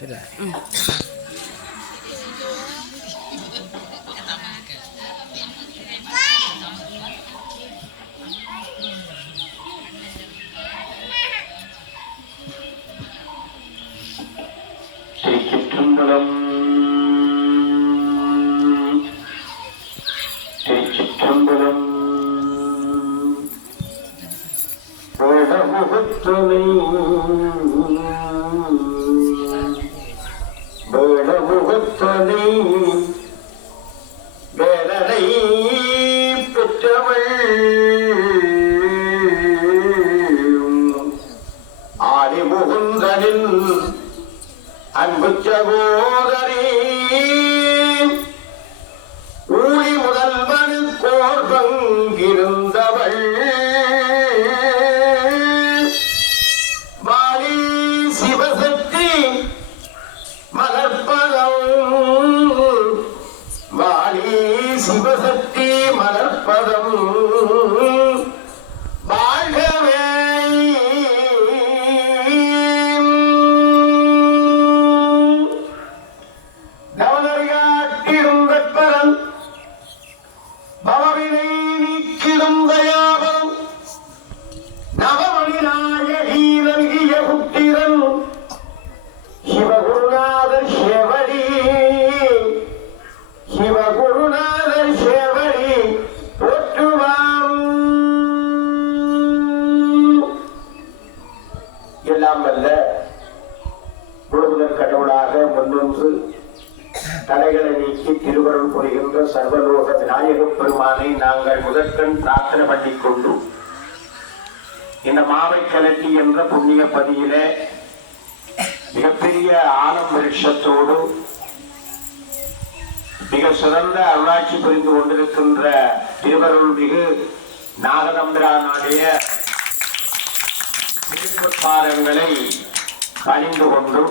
சரி. திருச்சிற்றம்பலம் திருச்சிற்றம்பலம் வேடமுகத்தனை வேடமுகத்தனை வேலனை பெற்றவள் ஆதிமுகுந்தனின் அன்பு சகோதரி ஊழி முதல்வனு கோர் பங்கிருந்தவள் வாலி சிவசக்தி மலர்ப்பதம் வாலி சிவசக்தி மலர்ப்பதம் வாழ்கவே. பவவினை நீக்கிடும் தயாபம் நவமணிநாயகி நல்கிய புத்திரன் சிவகுருநாதர் சேவடி சிவகுருநாதர் சேவடி போற்றுவாம். எல்லாம் வல்ல முழுமுதற் கடவுளாக முன்னின்று தடைகளை நீக்கி திருவருள் புரிகின்ற சர்வலோக விநாயகப் பெருமானை நாங்கள் முதற்கண் பிரார்த்தனை பண்ணிக் கொண்டு இந்த மாவைக்கலட்டி என்ற புண்ணிய பதியிலே மிகப்பெரிய ஆலம் விருட்சத்தோடு மிக சிறந்த அருளாட்சி புரிந்து கொண்டிருக்கின்ற திருவருள் மிகு நாகதம்பிரானுடைய திருப்பாதங்களை பணிந்து கொண்டு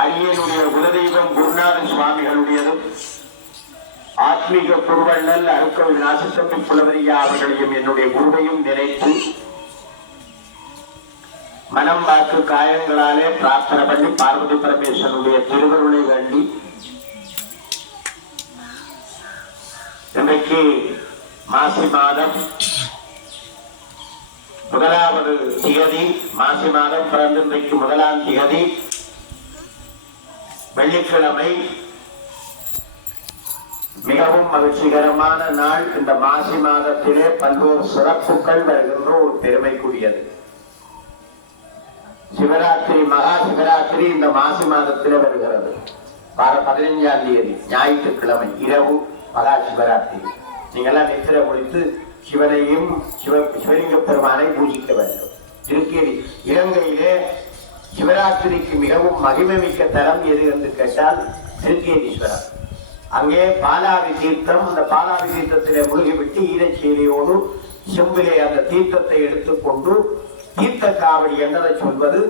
அரியனுடைய குலதெய்வம் குருநாத சுவாமிகளுடையதும் ஆத்மீக குருவண்ணல் அருக்கல் நாசித்தம்பி புலவரியா அவர்களையும் என்னுடைய குருவையும் நினைத்து மனம் வாக்கு காயங்களாலே பிரார்த்தனை பண்ணி பார்வதி பரமேஸ்வரனுடைய திருவருளை வேண்டி இன்றைக்கு மாசி மாதம் முதலாவது திகதி, மாசி மாதம் பிறந்து இன்றைக்கு முதலாம் திகதி வெள்ளிக்கிழமை, மிகவும் மகிழ்ச்சிகரமான நாள். இந்த மாசி மாதத்திலே பல்வேறு சிறப்புகள் வருகின்ற ஒரு பெருமைக்குரியது. சிவராத்திரி, மகா சிவராத்திரி இந்த மாசி மாதத்திலே வருகிறது. 15ஆம் தேதி ஞாயிற்றுக்கிழமை இரவு மகா சிவராத்திரி. நீங்கெல்லாம் நித்திரை முடித்து சிவனையும் சிவலிங்க பெருமானை பூஜிக்க வேண்டும். திருக்கேரி இலங்கையிலே சிவராத்திரிக்கு மிகவும் மகிமை மிக்க தலம் எது என்று கேட்டால் திருக்கேதீஸ்வரம். அங்கே பாலாவி தீர்த்தம், அந்த பாலாவி தீர்த்தத்திலே முழுகிவிட்டு ஈரச்சேரியோடு செம்பிலே அந்த தீர்த்தத்தை எடுத்துக்கொண்டு தீர்த்த காவடி என்றதை சொல்வது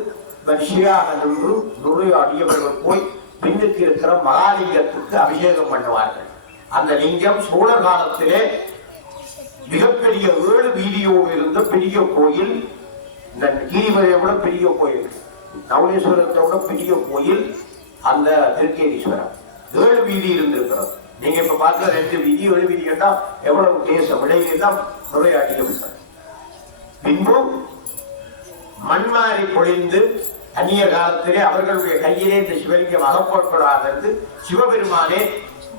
வரிசையாக நின்று நுழைய அடியவர்கள் போய் பின்னுக்கு இருக்கிற மகாலிங்கத்துக்கு அபிஷேகம் பண்ணுவார்கள். அந்த லிங்கம் சோழர் காலத்திலே மிகப்பெரிய 7 வீதியோடு இருந்த பெரிய கோயில். இந்த கீரிமலையை விட பெரிய கோயில், நவனேஸ்வரத்தோட பெரிய கோயில் அந்த திருக்கேதீஸ்வரம். 7 வீதி இருந்திருக்கிறது. நீங்க இப்ப பார்த்த 2 வீதி 7 வீதி கேட்டா எவ்வளவு தேசம் இடையிலாம் நுழையாட்டிய. பின்பும் மண்மாறி பொழிந்து அந்நிய காலத்திலே அவர்களுடைய கையிலே இந்த சிவலிங்கம் அகப்படாதது. சிவபெருமானே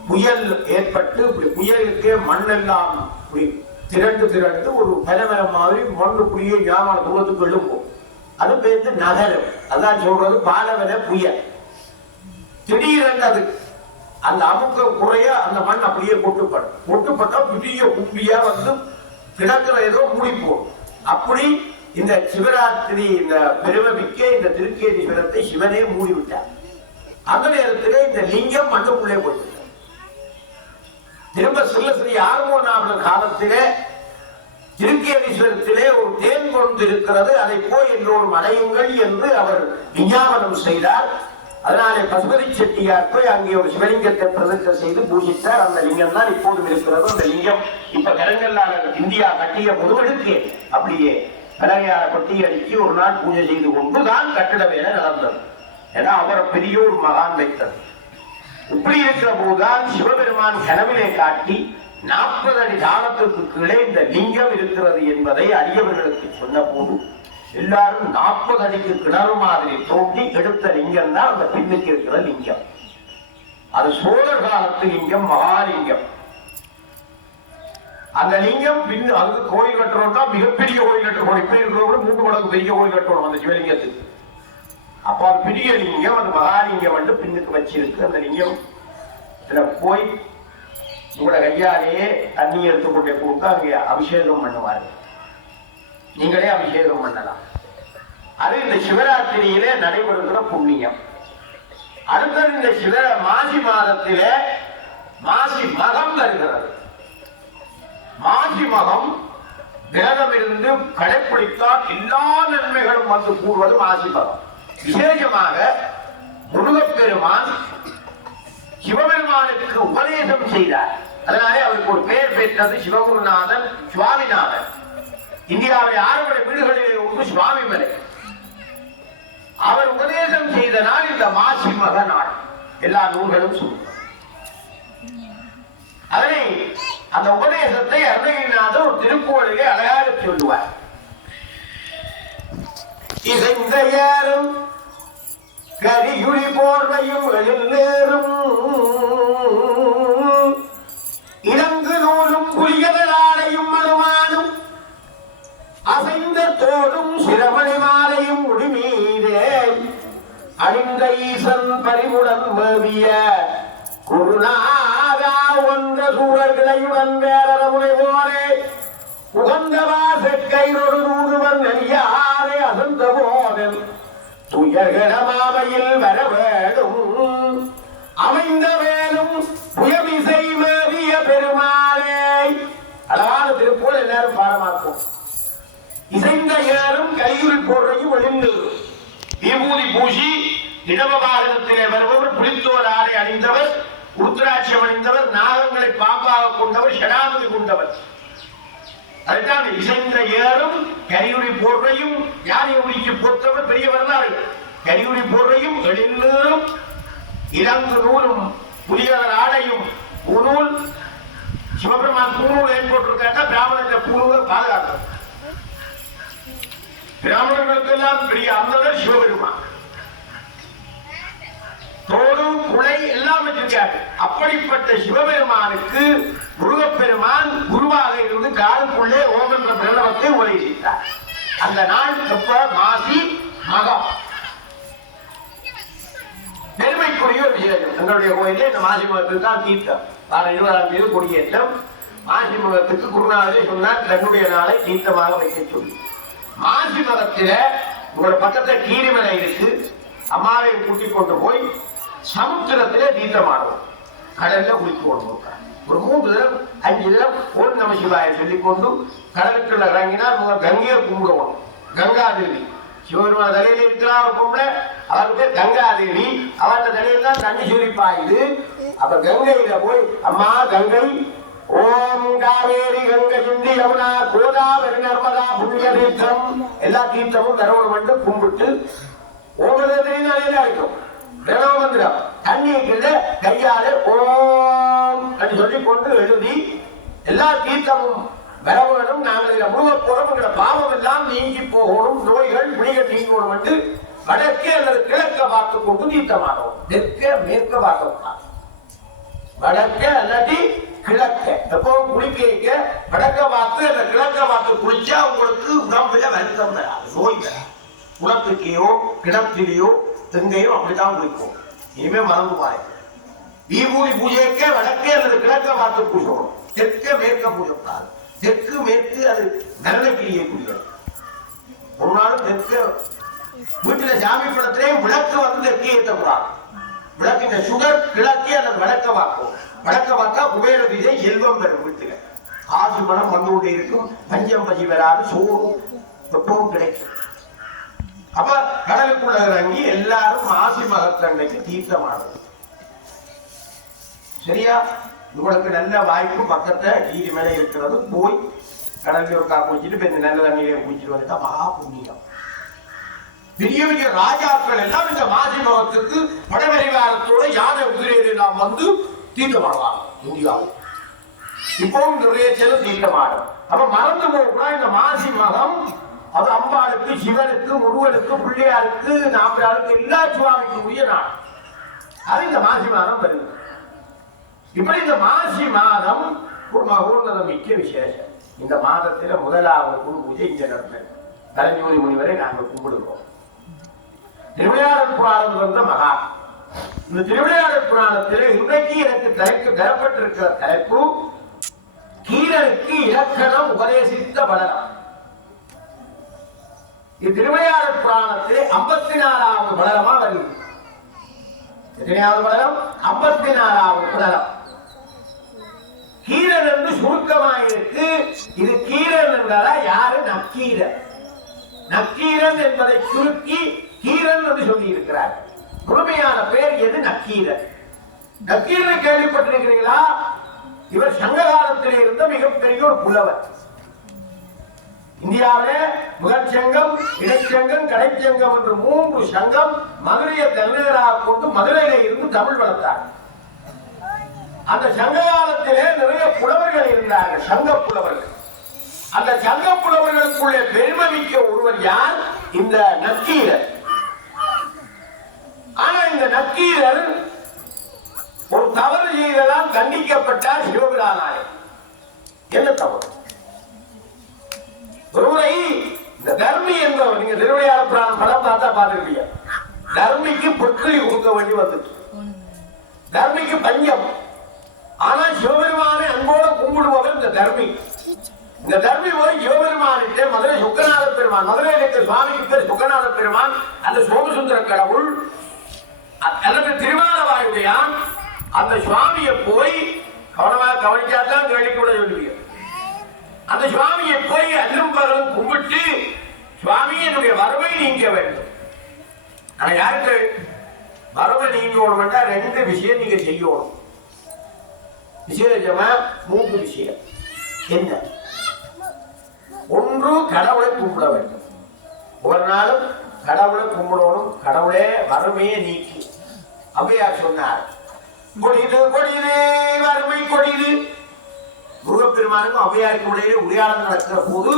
புயல் ஏற்பட்டு புயலுக்கே மண்ணெல்லாம் திரண்டு ஒரு பலமரம் மாதிரி மண்ணு புளிய ஞாபக தூரத்துக்கு எழுப்போம். அது பேருந்து நகரம். அதான் சொல்றது பாலவன புயல். திடீரென்று அந்த அமுக்கம் குறைய அந்த மண் அப்படியே கொட்டுப்பட்டா பெரிய கும்பியா வந்து கிடக்கிற ஏதோ மூடிப்போம். அப்படி இந்த சிவராத்திரி இந்த பெருமைமிக்க இந்த திருக்கேதீஸ்வரத்தை சிவனே மூடிவிட்டார். அந்த நேரத்திலே இந்த லிங்கம் மண்ணுக்குள்ளே போயிட்டு திரும்ப ஸ்ரீ ஆர்மோனாவின் காலத்திலே திருக்கேதீஸ்வரத்திலே ஒரு தேன் கொண்டு இருக்கிறது, அதை போய் எல்லோரும் அடையுங்கள் என்று அவர் விஞ்ஞாபனம் செய்தார். அதனாலே பசுபதி செட்டியார் போய் அங்கே ஒரு சிவலிங்கத்தை பிரதிஷ்டை செய்து பூஜித்தார். அந்த லிங்கம் தான் இப்போதும் இருக்கிறது. அந்த லிங்கம் இப்ப கரங்கல்லான இந்தியா கட்டிய முதுவெடுக்கு அப்படியே கலையார கொட்டி அடிச்சு ஒரு நாள் பூஜை செய்து கொண்டுதான் கட்டிட வேலை நடந்தது. ஏன்னா அவரை பெரிய ஒரு மகான் வைத்தது. இப்படி இருக்கிற போதுதான் சிவபெருமான் கனவிலே காட்டி 40 அடி தாளத்திற்கு கீழே இந்த லிங்கம் இருக்கிறது என்பதை அடியவர்களுக்கு சொன்ன போது எல்லாரும் 40 அடிக்கு கிணறு மாதிரி தோண்டி எடுத்த லிங்கம் தான் அந்த பின்னுக்கு இருக்கிற லிங்கம். அது சோழர் காலத்து லிங்கம், மகாலிங்கம். அந்த லிங்கம் பின் அங்கு கோயில் கட்டுறோம்னா மிகப்பெரிய கோயில் கட்டுறோம். இப்ப இருக்கிறவங்க 3 மடங்கு பெரிய கோயில் கட்டுறோம் அந்த சிவலிங்கத்துக்கு. அப்ப அது பெரிய லிங்கம், அது மகாலிங்கம் வந்து பின்னுக்கு வச்சிருக்கு. அந்த லிங்கம் போய் உங்களோட கையாலேயே தண்ணி எடுத்துக்கொண்டே கொடுத்து அங்கே அபிஷேகம் பண்ணுவார்கள். நீங்களே அபிஷேகம் பண்ணலாம். அது இந்த சிவராத்திரியிலே நடைபெறுகிற புண்ணியம். அடுத்தது இந்த மாசி மாதத்திலே மாசி மகம் வருகிறது. மாசி மகம் விரதம் இருந்து கடைப்பிடித்தால் எல்லா நன்மைகளும் வந்து கூறுவது மாசி மகம். விசேஷமாக முருகப்பெருமான் சிவபெருமானுக்கு உபதேசம் செய்தார். அதனாலே அவருக்கு ஒரு பெயர் பெற்றது சிவகுருநாதன், சுவாமிநாதன். இந்தியாவில் 6 வீடுகளிலே ஒன்று சுவாமி மலை. அவர் உபதேசம் செய்த நாள் இந்த மாசி மக நாள். எல்லா நூல்களும் சொல்லுவார். அதனை அந்த உபதேசத்தை அருணகிரிநாதர் ஒரு திருக்கோளிலே அழகாக சொல்லுவார். இசைந்தேரும் கரியுளி போர்வையும் எழுநேரும் இறங்கு நூலும் புலியதலாலையும் மறுமானும் அசைந்த தோடும் சிரமணி மாலையும் முடிமீதே அணிந்த ஈசன் பரிமுடன் மேவிய குருநாதா ஒன்ற சூழல்களையுடன் வேறற முனைவோரே உகந்த வாசற்கையொரு நூறுவன் நெய்யாரே அசந்த போதல் துயகடமாவையில் வர வேடும் அமைந்த வேலும் புயமிசை மேவிய பெருமாளே. அழகான திருப்போல் எல்லாரும் பாடமாக்கும். இசைந்த ஏறும் கையுள் போடுறையும் ஒளிந்து விபூதி பூசி இடமபாரதத்திலே வருபவர், புலித்தோர் ஆடை அணிந்தவர், உருத்திராட்சம் அணிந்தவர், நாகங்களை பாம்பாக கொண்டவர், ஷடாமதி கொண்டவர். அதுதான் இசைந்த ஏறும் கரியுளி போர்வையும். யாரை உரிக்கு பொறுத்தவர் பெரிய வரலாறு. கரியுளி போர்வையும் எழில்நீரும் இறங்கு நூலும் புலியவர் ஆடையும். பூநூல் சிவபெருமான் பூநூல் ஏன் போட்டிருக்காங்க? பிராமணர்கள் பூநூல் பாதுகாக்கும். பிராமணர்களுக்கு எல்லாம் பெரிய அந்தனர் சிவபெருமான். தோடு குலை எல்லாம் வச்சிருக்காரு. அப்படிப்பட்ட சிவபெருமானுக்கு முருகப்பெருமான் குருவாக இருந்து காலுக்குள்ளே ஓம் என்ற பிரணவத்தை உபதேசித்தார். அந்த நாள் மாசி மகம் பெருமைக்குரிய ஒரு விசேஷம். எங்களுடைய கோயிலே இந்த மாசி மகத்துக்கு தான் தீர்த்தம். 20ஆம் தேதி கொடியேற்றம். மாசி மகத்துக்கு குருநாதரே சொன்னார் தன்னுடைய நாளை தீர்த்தமாக வைக்க சொல்லி. மாசி மகத்தில உங்களோட பக்கத்துல கீரிமலை இருக்கு. அம்மாவை கூட்டிக் கொண்டு போய் சமுத்திரத்திலே தீர்த்தமாடுவோம். கடல்ல குளிக்கணும். ஒரு 3 தடவை 5 தடவை ஓம் நம சிவாய சொல்லிக் கொண்டு கடலுக்குள்ள இறங்கினால் கங்கையை கும்பிடுவோம். கங்காதேவி சிவபெருமான தலையில இருக்கிறார் கும்பிட, அவருக்கு கங்காதேவி. அவருடைய தலையில தான் தண்ணி சுரிப்பாயுது. அப்ப கங்கையில போய் அம்மா கங்கை ஓம் காவேரி கங்கை சிந்தி யமுனா கோதாவரி நர்மதா புண்ணிய தீர்த்தம் எல்லா தீர்த்தமும் தரவணம் பண்ணி கும்பிட்டு ஒவ்வொரு இருக்கும் மந்திரம் தண்ணீர் கையால ஓம் சொல்லி கொண்டு எழுதி எல்லா தீர்த்தமும் வரவனும் நாங்கள் முழுவப்போறோம். பாவம் எல்லாம் நீங்கி போகணும், நோய்கள் புனிகள் நீங்கணும் என்று வடக்கே அல்லது கிழக்க பார்த்து கொண்டு தீர்த்தமானோம். தெற்க மேற்க பார்க்க வடக்க அல்லது கிழக்க எப்பவும் குளிக்க வடக்க பார்த்து அந்த கிழக்க பார்த்து குளிச்சா உங்களுக்கு உடம்புல வருத்தம் வராது, நோய் வராது. குளத்துக்கையோ கிணத்திலேயோ தெங்கையோ அப்படித்தான் குளிக்கும். இனிமே மறந்து பாரு. விபூதி பூஜைக்க வடக்கே அல்லது கிழக்க பார்த்து பூஜணும், தெற்க மேற்க பூஜக்கூடாது. தெற்கு மேற்கு அது நரகிரியை கூடியது. ஒரு நாளும் தெற்க வீட்டுல சாமி படத்திலே விளக்கு வந்து தெற்கே ஏற்றக்கூடாது. விளக்கு சுடர் கிழக்கே அல்லது வடக்க பார்க்கும். வடக்க பார்த்தா குபேர விதை செல்வம் பெறும். வீட்டுல காசு பணம் வந்து கொண்டே இருக்கும், பஞ்சம் பசி வராது, சோறு எப்பவும் கிடைக்கும். அப்ப கடலுக்குள்ள இறங்கி எல்லாரும் மாசி மகத்தன்னைக்கு தீர்த்தமானது. சரியா? உங்களுக்கு நல்ல வாய்ப்பு பக்கத்தை கீழ் மேலே இருக்கிறது. போய் கடலில் ஒரு கா குடிச்சிட்டு நல்ல தண்ணியிலே குடிச்சிட்டு வந்தா மகா புண்ணியம். பெரிய பெரிய ராஜாக்கள் எல்லாம் இந்த மாசி மகத்தை கிராமத்துக்கு படபரிவாரத்தோட யானை குதிரைகள் எல்லாம் வந்து தீர்த்தமாடுவாங்க இந்தியாவில். இப்பவும் நிறைய செல்ல தீர்த்தமாடும். அப்ப மறந்து போகக்கூடாது. இந்த மாசி மகம் அது அம்பாளுக்கு, சிவனுக்கு, முருகனுக்கு, பிள்ளையாருக்கு, நாமளுக்கு, எல்லா சுவாமிக்கு உரிய நாள். அது இந்த மாசி மாதம் வருது. இப்படி இந்த மாசி மாதம் ஒரு மகோன்னத மிக்க விசேஷம். இந்த மாதத்துல முதலாவது பூஜை இங்க நடந்தது. தரஞ்சோதி முனிவரை நாங்கள் கும்பிடுவோம். திருவிளையாடல் புராணம் வந்த மகா. இந்த திருவிளையாடல் புராணத்தில் இன்றைக்கு எனக்கு தலைக்கு தரப்பட்டிருக்கிற தலைப்பு கீரனுக்கு இலக்கணம் உபதேசித்த பலனம். திருவிளையாடல் புராணத்திலே 54வது பலனமா வருது. எத்தனையாவது பலனம்? 54வது பலனம். கீரன் என்று சுருக்கமாயிருக்கு. இது கீரன் என்றால யாரு? நக்கீரன். நக்கீரன் என்பதை சுருக்கி கீரன் என்று சொல்லி இருக்கிறார். முழுமையான பேர் எது? நக்கீரன். நக்கீரனை கேள்விப்பட்டிருக்கிறீர்களா? இவர் சங்க காலத்திலே இருந்த மிகப்பெரிய ஒரு புலவர். இந்தியாவிலே முதற்சங்கம், இடைச்சங்கம், கடைச்சங்கம் என்று 3 சங்கம் மதுரையை தலைநகராக கொண்டு மதுரையில இருந்து தமிழ் வளர்த்தார். அந்த சங்க காலத்திலே நிறைய புலவர்கள் இருந்தார்கள், சங்க புலவர்கள். அந்த சங்க புலவர்களுக்குள்ளே பெருமை மிக்க ஒருவர் யார்? இந்த நக்கீரர். ஆனா இந்த நக்கீரர் ஒரு தவறு செய்ததால் தண்டிக்கப்பட்டார் சிவபிரானாய். என்ன தவறு? ஒருமுறை இந்த தர்மி என்பவர், நீங்க திருவிளையாடல் புராணம் படம் பார்த்தா பார்த்திருப்பீங்க, தர்மிக்கு பொற்களி கொடுக்க வேண்டி வந்துச்சு. தர்மிக்கு பஞ்சம். ஆனா சிவபெருமானை அன்போடு கும்பிடுபவர் இந்த தர்மி. இந்த தர்மி போய் சிவபெருமானிட்ட மதுரை சுக்கநாத பெருமான், மதுரையில் இருக்கிற சுவாமிக்கு பேர் சுக்கநாத பெருமான், அந்த சோமசுந்தர கடவுள் அல்லது திருவாரவாயுடையான், அந்த சுவாமியை போய் கவனமாக கவனிச்சாதான் கேள்விக்கூட சொல்லுவீங்க. அந்த சுவாமியை போய் அன்றும் பகலும் கும்பிட்டு, சுவாமி என்னுடைய வறுமை நீங்க வேண்டும். ஆனா யாருக்கு வறுமை நீங்கணும்? 2 விஷயம் நீங்க செய்யணும். விசேஷமா 3 விஷயம். என்ன? ஒன்று, கடவுளை கும்பிட வேண்டும். ஒரு நாளும் கடவுளை கும்பிடணும். கடவுளே வறுமையை நீக்கி. ஔவையார் சொன்னார், கொடிது கொடிது வறுமை கொடிது. முருகப்பெருமானுக்கும் ஔவையாருக்கும் இடையே உரையாடல் நடக்கிற போது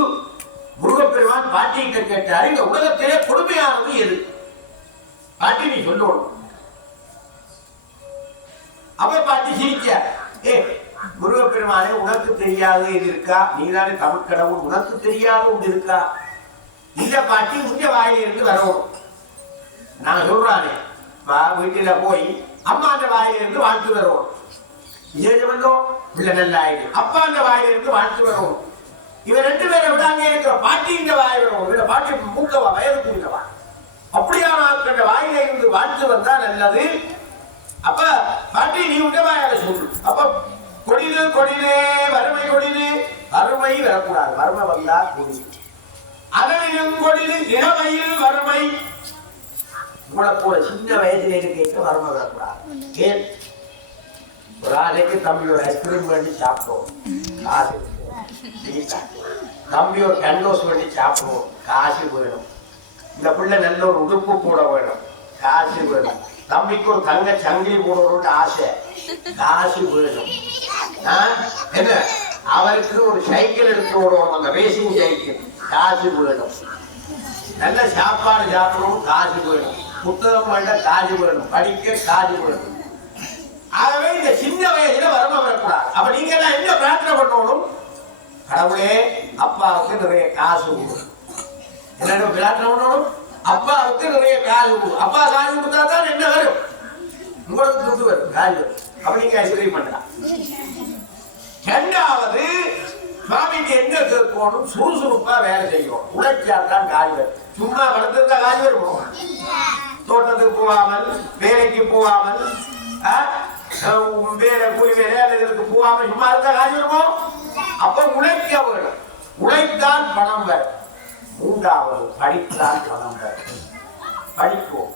முருகப்பெருமான் பாட்டிகிட்ட கேட்டாரு, இந்த உலகத்திலே கொடுமையானது எது? பாட்டி நீ சொல்லணும். அப்ப பாட்டி சிரிச்சார். முருகப்பெருமானே, உனக்கு தெரியாது இது இருக்கா? நீதானே தமிழ் கடவுள், உனக்கு தெரியாது ஒன்று இருக்கா? இந்த பாட்டி முன்ன வாயில இருந்து வரணும். நான் சொல்றானே, வீட்டுல போய் அம்மா அந்த வாயில இருந்து வாழ்த்து வரணும். விசேஷம் பிள்ளை நல்லா ஆயிடுச்சு. அப்பா அந்த வாயில இருந்து வாழ்த்து வரணும். இவன் 2 பேரை விடாங்க இருக்கிற பாட்டி இந்த வாய் வரணும். இந்த பாட்டி மூக்கவா, வயது கூடினவா. அப்படியான ஆட்கள வாயில இருந்து வாழ்த்து வந்தா நல்லது. அப்ப பாட்டி நீ உண்ட வாயால சொல்லு. அப்ப கொடிது கொடிது வறுமை கொடிது. வறுமை வரக்கூடாது. வறுமை வந்தா கொடிது. அதனிலும் கொடிது இளமையில் வறுமை. உங்களுக்கு ஒரு சின்ன வயசுல இருக்க வறுமை வரக்கூடாது. ஏன்? ஒரு ஆளுக்கு தம்பி ஒரு ஐஸ்கிரீம் வேண்டி சாப்பிடுவோம், காசு. தம்பி ஒரு கண்டோஸ் வேண்டி சாப்பிடுவோம், காசு வேணும். இந்த பிள்ளை நல்ல ஒரு உடுப்பு கூட வேணும், காசு வேணும். தம்பிக்கு ஒரு தங்க சங்கிலி போடணும்னு ஆசை, காசு வேணும். என்ன? அவருக்கு ஒரு சைக்கிள் எடுத்து விடுவோம், அந்த ரேசிங் சைக்கிள், காசு வேணும். நல்ல சாப்பாடு சாப்பிடணும், காசு வேணும். புத்தகம் வேண்ட காசு வேணும், படிக்க காசு வேணும். ஆகவே இந்த சின்ன வயசுல வறுமை வரக்கூடாது. அப்ப நீங்க எல்லாம் என்ன பிரார்த்தனை பண்ணணும்? கடவுளே, அப்பாவுக்கு நிறைய காசு கொடு. என்ன பிரார்த்தனை பண்ணணும்? அப்பாவுக்கு நிறைய காசு கொடு. அப்பா காசு கொடுத்தா தான் என்ன வரும்? உங்களுக்கு துட்டு வரும், காசு வரும். அப்ப நீங்க ஐஸ்கிரீம் பண்ணலாம். 2வது, சுவாமிக்கு என்ன கேட்கணும்? சுறுசுறுப்பா வேலை செய்யணும். உழைச்சாதான் காசு வரும். சும்மா வளர்த்துருந்தா காசு வரும். தோட்டத்துக்கு போகாமல், வேலைக்கு போகாமல், வேலை கூலி வேலைகளுக்கு போகாமல் சும்மா இருந்தா காசு வருமோ? அப்ப உழைக்க வேணும். உழைத்தால் பணம் வரும். 3வது, படித்தால் பணம் வரும். படிப்போம்.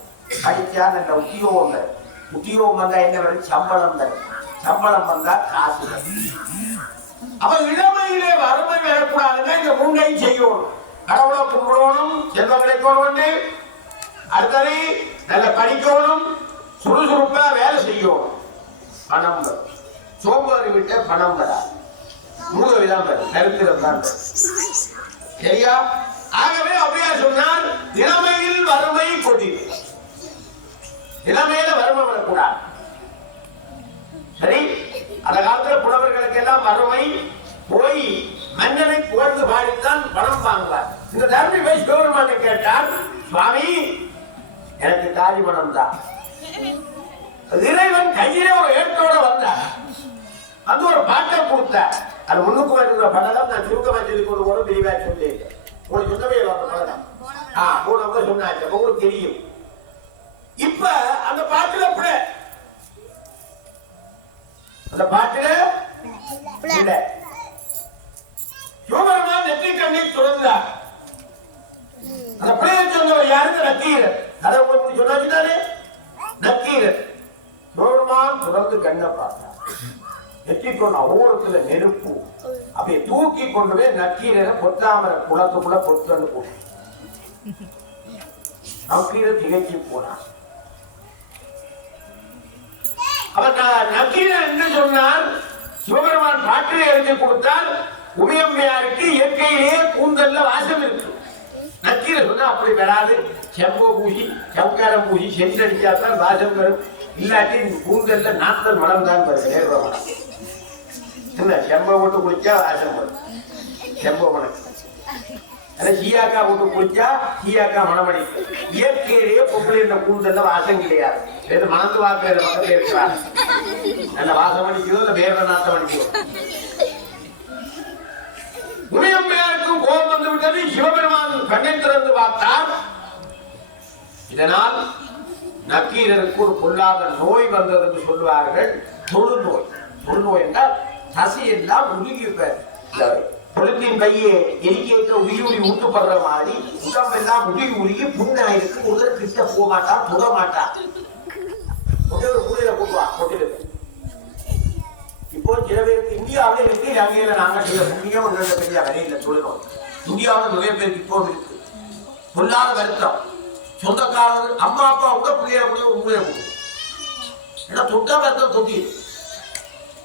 படிச்சா நல்ல உத்தியோகம் வரும். உத்தியோகம் வந்தா என்ன வரும்? சம்பளம் தரும். சம்பளம் வந்தா காசு வரும். அப்ப இளமையிலே வறுமை வரக்கூடாதுன்னா இந்த 3ஐயும் செய்யணும். கடவுளை கும்பிடணும், செல்வம் கிடைக்கணும். அடுத்தது நல்ல படிக்கணும், செய்யும் பணம் வரும். சோம்பேறி விட்ட பணம் வராது. மூணு விதம் வரும். கருத்திரம் தான் சரியா? ஆகவே அப்படியா சொன்னால் இளமையில் வறுமை கொடி. இளமையில வறுமை வரக்கூடாது. சரி, அந்த காலத்துல புலவர்களுக்கு எல்லாம் வறுமை போய் மன்னனை புகழ்ந்து பாடித்தான் பணம் வாங்குவார். இந்த தர்மி போய் சிவபெருமானை கேட்டார், சுவாமி எனக்கு தாலி பணம் தான். இறைவன் கையில ஒரு ஏற்றோட வந்தார். அது ஒரு பாட்டை கொடுத்தார். அது முன்னுக்கு வருகிற படலம் நான் சுருக்க வச்சதுக்கு ஒரு ஒரு விரிவா சொல்லிட்டேன். உங்களுக்கு சொல்லவே அந்த படலம் போனவங்க சொன்னாச்சு, உங்களுக்கு தெரியும். இப்ப அந்த பாட்டுல அந்த பாட்டுல சிவபெருமான் நெற்றி கண்ணை துறந்தார். அந்த பிள்ளையை சொன்னவர் யாருக்கு? நக்கீரர். அதை உங்களுக்கு சொன்னாச்சுதானே, நக்கீரர். சிவபெருமான் துறந்து கண்ணை பார்த்தார். நெற்றி கொண்ட ஊரத்துல நெருப்பு அப்படியே தூக்கி கொண்டு போய் நக்கீரரை பொத்தாமரை குளத்துக்குள்ள பொத்து போட்டு நக்கீரர் திகைச்சு போனார். அவர் நக்கீரர் என்ன சொன்னார்? சிவபெருமான் பாட்டிலே எழுதி கொடுத்தால் உமையம்மையாருக்கு இயற்கையிலேயே கூந்தல்ல வாசம் இருக்கு. நக்கீரர் சொன்னா அப்படி வராது, செம்போ பூசி சவுக்காரம் பூசி சென்றடிச்சாதான் வாசம் வரும், இல்லாட்டி கூந்தல்ல நாத்தல் மனம் தான் வரும். என்ன செம்பை போட்டு குளிச்சா வாசம் வரும், செம்போ மனம். சீயாக்கா போட்டு குளிச்சா சீயாக்கா மனமடி. இயற்கையிலேயே பொம்பளை கூந்தல்ல வாசம் கிடையாது. மணந்து வாக்குற பக்கத்துல இருக்கிறார். நல்ல வாசம் அடிக்கிறோம், இல்ல வேற நாட்டம் அடிக்கிறோம். உமையம்மையாருக்கும் கோபம் வந்து விட்டது. சிவபெருமான் கண்ணை திறந்து பார்த்தார். இதனால் நக்கீரருக்கு ஒரு பொல்லாத நோய் வந்தது என்று சொல்லுவார்கள். தொழுநோய். தொழுநோய் என்றால் தசி எல்லாம் உருகி பொழுத்தின் கையை எரிக்க உயிரி ஊட்டுப்படுற மாதிரி உடம்பெல்லாம் உருகி புண்ணாயிருக்கு. முதல் கிட்ட போக மாட்டான், தொட மாட்டான். இப்போ சில பேருக்கு இந்தியாவில இருக்கு, இலங்கையில நாங்க சில புண்ணியம் ஒன்று பெரிய வரையில சொல்றோம். இந்தியாவில் நிறைய பேருக்கு இப்போ இருக்கு பொல்லாத வருத்தம். சொந்தக்காரர் அம்மா அப்பா கூட பிள்ளைய கூட உண்மையை கொடுக்கும். ஏன்னா தொட்டா வருத்தம் தொட்டி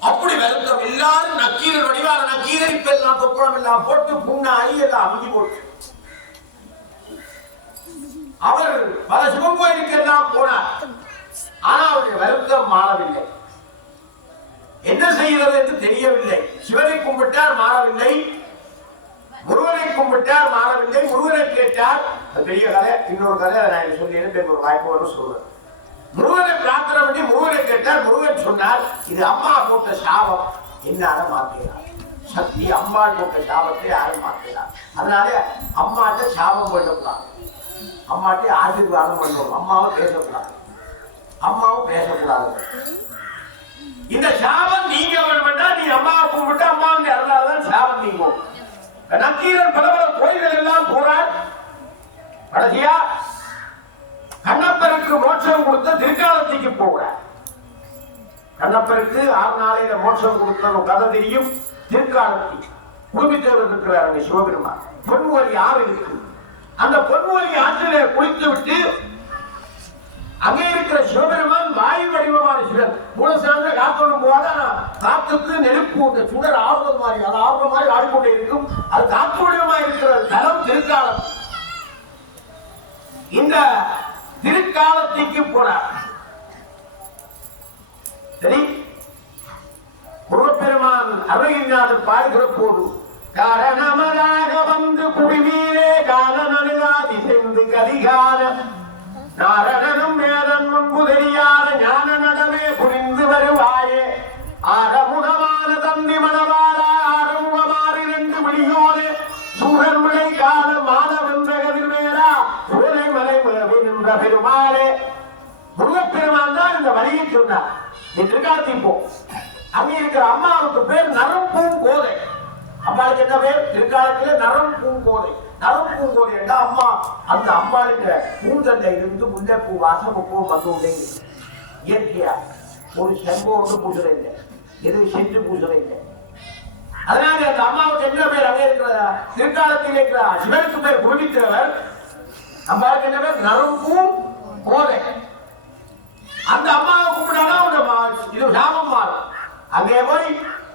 அப்படி வருத்தம். எல்லாரும் நக்கீரர் வடிவான நக்கீரர் இப்ப எல்லாம் தொப்பளம் எல்லாம் போட்டு புண்ணாயி எல்லாம் அமைதி போட்டு அவர் பல சிவன் கோயிலுக்கு எல்லாம் போனார். ஆனா அவருடைய வருத்தம் மாறவில்லை. என்ன செய்கிறது என்று தெரியவில்லை. சிவனை கும்பிட்டார், மாறவில்லை. முருகனை கும்பிட்டார், மாறவில்லை. முருகனை கேட்டார். பெரிய கதை. இன்னொரு கதை நான் சொல்லி ஒரு வாய்ப்பு சொல்றேன். முருகனை பிரார்த்தனை பண்ணி முருகனை கேட்டார். முருகன் சொன்னார், இது அம்மா போட்ட சாபம், என்னால மாற்றுகிறார். சக்தி அம்மா போட்ட சாபத்தை யாரும் மாற்றுகிறார். அதனால அம்மாட்ட சாபம் பண்ணக்கூடாது, அம்மாட்ட ஆசீர்வாதம் பண்ணணும். அம்மாவை பேசக்கூடாது, அம்மாவும் பேசக்கூடாது. இந்த சாபம் நீங்க வேணும்னா நீ அம்மாவை கும்பிட்டு அம்மாவுக்கு அருளாதான் சாபம் நீங்கும். நக்கீரன் பல பல கோயில்கள் எல்லாம் போறார். கடைசியா கண்ணப்பருக்கு மோட்சம் கொடுத்த திருக்காலத்திற்கு போகிறார். கண்ணப்பருக்கு 6 நாளையில மோட்சம் கொடுத்த கதை தெரியும். திருக்காலத்தி குடும்பத்தேவர் இருக்கிறார் சிவபெருமான். பொன்முகலி ஆறு இருக்கு. அந்த பொன்முகலி ஆற்றிலே குளித்து விட்டு அங்கே இருக்கிற சிவபெருமான் வாயு வடிவமான சிவன் மூல சார்ந்த காத்தோடும் போது காத்துக்கு நெருப்பு இந்த சுடர் ஆடுறது மாதிரி, அது ஆடுற மாதிரி ஆடிக்கொண்டே இருக்கும். அது காத்து வடிவமாக இருக்கிற தலம் திருக்காலம். இந்த திருக்காலத்திற்கு போனார். சரி, முருகப்பெருமான் அருகிநாதர் பாடுகிற போது காரணமராக வந்து குடிவீரே காலனருகாதி சென்று கதிகார நாரணனும் வேதன் முன்பு தெரியாத ஞான நடவே புரிந்து வருவாயே ஆரமுகமான தந்தி மணவாள ஆரமுகமாறு 2 விழியோடு சூழல் விளை கால மாதவென்ற கதிர்வேரா சூளை மலை நின்ற பெருமாளே. முருகப்பெருமான் தான் இந்த வழியை சொன்னார். நீ திருக்காலத்தி போ. அங்கே இருக்கிற அம்மாவுக்கு பேர் நரம் பூங்கோதை. அம்மாவுக்கு என்ன பேர்? திருக்காலத்திலே நரம் பூங்கோதை. நரம் பூங்கோதை என்ற அம்மா, அந்த அம்மாளுக்கு பூந்தண்டை இருந்து முல்லைப்பூ வாசப்பூ வந்து உண்டே இயற்கையா ஒரு செம்பு ஒன்று பூசுற இல்லை, எது சென்று பூசுற இல்லை. அதனால அந்த அம்மாவுக்கு என்ன பேர்? அங்கே இருக்கிற திருக்காலத்தில் இருக்கிற சிவனுக்கு பேர் குருவித்தவர். அம்மாவுக்கு என்ன பேர்? நரம் பூங்கோதை. அந்த அம்மாவை கும்பிடாதான் அங்கே போய்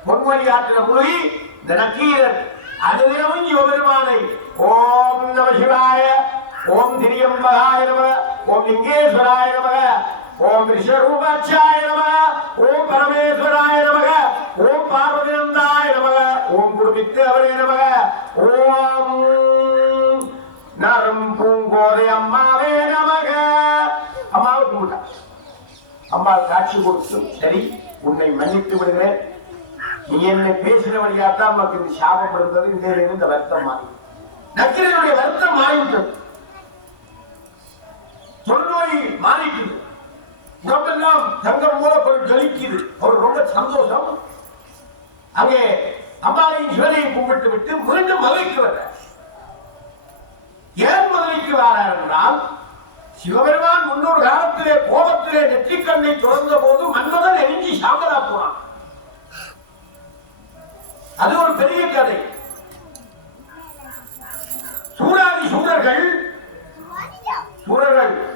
பொன்மொழி ஆற்றின மூழ்கி இந்த நக்கீரன் அதுவும் சிவபெருமானை ஓம் நம சிவாய, ஓம் திரியம்பகாய நம, ஓம் லிங்கேஸ்வராய நம, ஓம் ரிஷரூபாட்சாய நம, ஓம் பரமேஸ்வராய நம, ஓம் பார்வதிநந்தாய நம, ஓம் குருமித்து அவரே நம, ஓம் நரம் பூங்கோதை அம்மாவே நமக. அம்மாவை கும்பிட்டா. அம்மா காட்சி கொடுத்து, சரி உன்னை மன்னித்து விடுகிறேன், நீ என்னை பேசின வழியாத்தான் நமக்கு இந்த சாபம் இருந்தது, இந்த வருத்தம் மாறி நக்கீரனுடைய வருத்தம் மாறிவிட்டது, தொழுநோய் மாறிட்டு உடம்பெல்லாம் தங்கம் போல பொருள் ஜலிக்குது. அவர் ரொம்ப சந்தோஷம். அங்கே அம்மாவையும் சிவனையும் கும்பிட்டு விட்டு மீண்டும் மதுரைக்கு வர. ஏன் மதுரைக்கு வரார் என்றால், சிவபெருமான் முன்னொரு காலத்திலே கோபத்திலே நெற்றிக்கண்ணை துறந்த போது மன்மதன் எரிஞ்சி சாம்பலா போனான். அது ஒரு பெரிய கதை. சூராதி சூரர்கள்,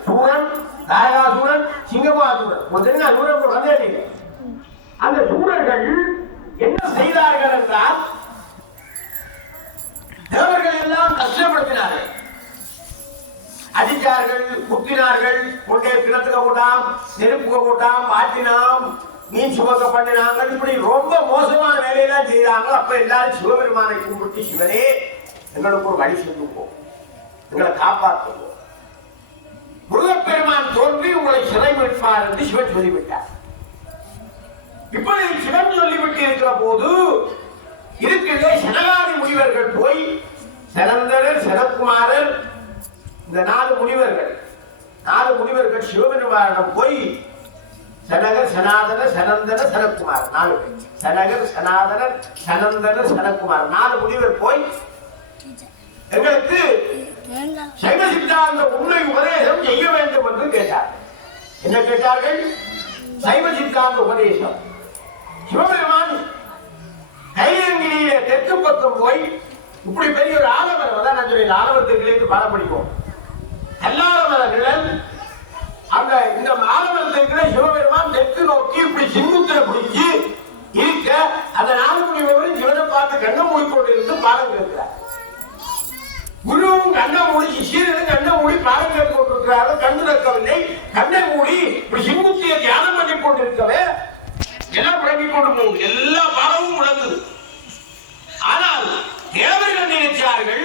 சூரன், தாயகாசூரன், சிங்கமாசூரன், அந்த சூரர்கள் என்ன செய்தார்கள் என்றால், தேவர்கள் எல்லாம் கஷ்டப்படுத்தினார்கள், அடித்தார்கள், குத்தினார்கள், கொண்டே கிணத்துக்க போட்டாம், நெருப்புக்க போட்டாம், பாட்டினாம், மீன் சுமக்க பண்ணினாங்க. இப்படி ரொம்ப மோசமான வேலையெல்லாம் செய்தாங்க. அப்ப எல்லாரும் சிவபெருமானை கும்பிட்டு, சிவனே எங்களுக்கு ஒரு வழி சொல்லுவோம், எங்களை காப்பாற்றுவோம், முருகப்பெருமான் தோன்றி உங்களை சிறை மீட்பார் என்று சிவன் சொல்லிவிட்டார். இப்படி சிவன் சொல்லிவிட்டு இருக்கிற போது இருக்கிற சனகாதி முனிவர்கள் போய், சனந்தரர், சனகுமாரர், இந்த 4 முனிவர்கள் சிவபெருமானிடம் போய், சனகர், சனாதன, சனந்தன, சனகுமார், 4 பேர். சனகர், சனாதனர், சனந்தனர், சனகுமார் 4 முனிவர் போய் எங்களுக்கு சைவ சித்தாந்த உண்மை உபதேசம் செய்ய வேண்டும் என்று கேட்டார். என்ன கேட்டார்கள்? சைவ சித்தாந்த உபதேசம். சிவபெருமான் கையங்கிரியிலே தெற்கு பக்கம் போய், இப்படி பெரிய ஒரு ஆலமரம், அதான் நான் சொல்ல ஆலமரத்திற்கு பாடம் படிப்போம், கல்லாலமர நிழல், அந்த இந்த ஆலமரத்திற்கு சிவபெருமான் தெற்கு நோக்கி இப்படி சிங்குத்திர பிடிச்சு இருக்க, அந்த 4 முனிவரும் சிவனை பார்த்து கண்ணை மூடிக்கொண்டிருந்து பாடம் கேட்கிறார். குருவும் கண்ணை மூடி, சிஷியர்களும் கண்ணை மூடி பாடம் கேட்டுக் கொண்டிருக்கிறார்கள். கண்ணு திறக்கவில்லை. கண்ணை மூடி இப்படி சிங்குத்திய தியானம் பண்ணி கொண்டிருக்கவே எல்லாம் முடங்கிக் கொண்டு போகுது, எல்லா பாடமும் முடங்குது. ஆனால் தேவர்கள் நினைச்சார்கள்,